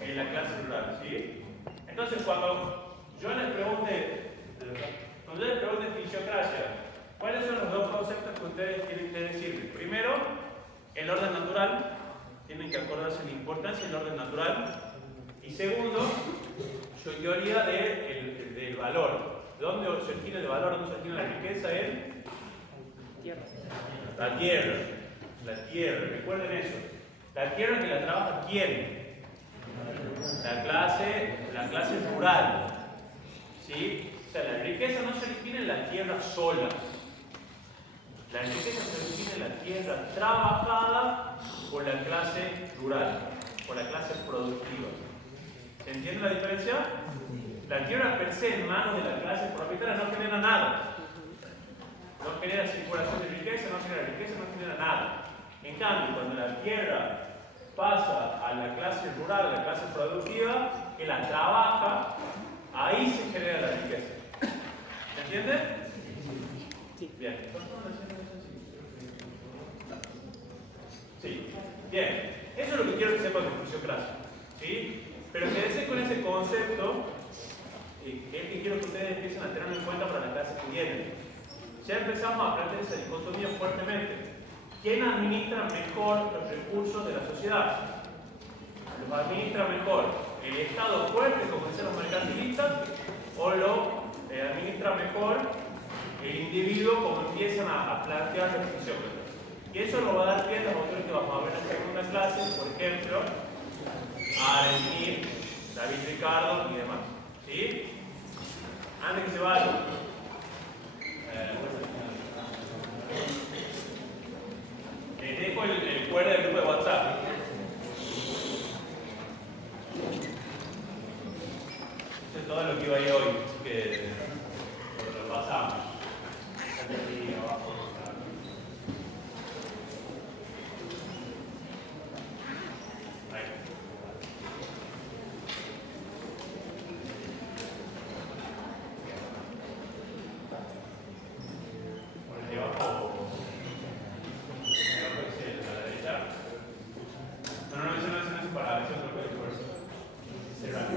En la clase rural, ¿sí? Entonces, cuando yo les pregunte fisiocracia, ¿cuáles son los dos conceptos que ustedes tienen que decirme? Primero, el orden natural. Tienen que acordarse de la importancia del orden natural. Y segundo, su teoría del valor. ¿Dónde se obtiene el valor? ¿Dónde se obtiene la riqueza? En la tierra. La tierra. Recuerden eso. La tierra que la trabaja ¿quién? La clase rural. ¿Sí? O sea, la riqueza no se obtiene en la tierra sola. La riqueza se obtiene en la tierra trabajada por la clase rural, por la clase productiva. ¿Se entiende la diferencia? La tierra per se en manos de la clase propietaria no genera nada. No genera circulación de riqueza, no genera riqueza, no genera nada. En cambio, cuando la tierra pasa a la clase rural, a la clase productiva, que la trabaja, ahí se genera la riqueza. ¿Se entiende? Sí. Bien. Sí. Bien. Eso es lo que quiero que sepan de fisiocracia. ¿Sí? Pero quédense con ese concepto, que es que quiero que ustedes empiecen a tenerlo en cuenta para las clases que vienen. Ya empezamos a plantear esa dicotomía fuertemente. ¿Quién administra mejor los recursos de la sociedad? ¿Los administra mejor el Estado fuerte, como dicen los mercantilistas, o lo administra mejor el individuo, como empiezan a plantear los fisiócratas? Y eso nos va a dar pie a los autores que vamos a ver en la segunda clase, por ejemplo, a definir David Ricardo y demás. ¿Sí? Antes que se vayan. Les dejo el QR del grupo de WhatsApp. Eso es todo lo que iba a ir hoy, así que lo pasamos. Aquí abajo. Ahí. Por el de abajo. No, para eso no puede por eso. Cerrar.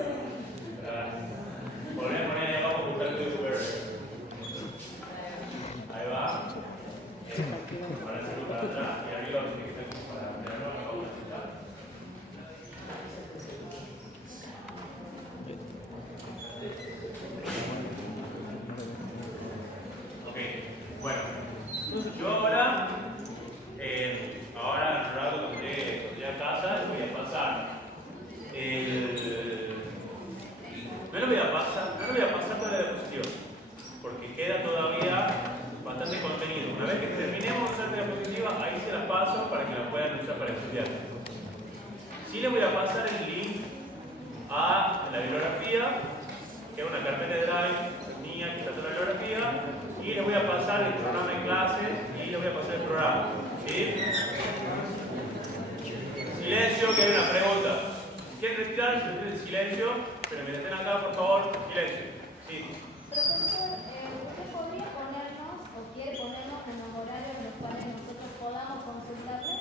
Volver a poner ahí abajo buscar el QR. Ahí va. Para hacerlo para atrás y arriba tiene que estar para tenerlo abajo. Ok, bueno. Yo ahora en un rato cuando llegue a casa, voy a pasar no lo voy a pasar toda la diapositiva, porque queda todavía bastante contenido. Una vez que terminemos de usar la diapositiva, ahí se la paso para que la puedan usar para estudiar. Sí les voy a pasar el link a la bibliografía, que es una carpeta de Drive mía que está toda la bibliografía, y les voy a pasar el programa de clases y les voy a pasar el programa. ¿Sí? Silencio, que hay una pregunta. ¿Quieren retirar? Se silencio, pero mientras estén acá, por favor, silencio. Sí. Profesor, ¿usted podría ponernos o quiere ponernos en los horarios en los cuales nosotros podamos consultarle?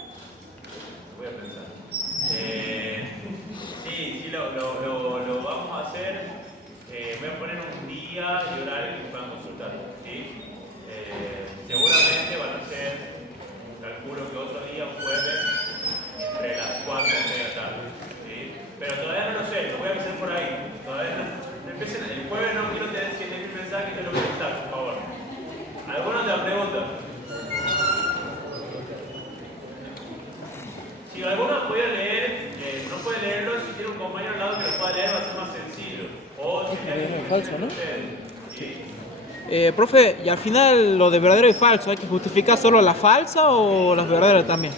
Voy a pensar. Sí, lo vamos a hacer. Voy a poner un día y horario que puedan consultar. ¿Sí? Seguramente van a ser falso, ¿no? Profe, y al final lo de verdadero y falso, ¿hay que justificar solo la falsa o las verdaderas también?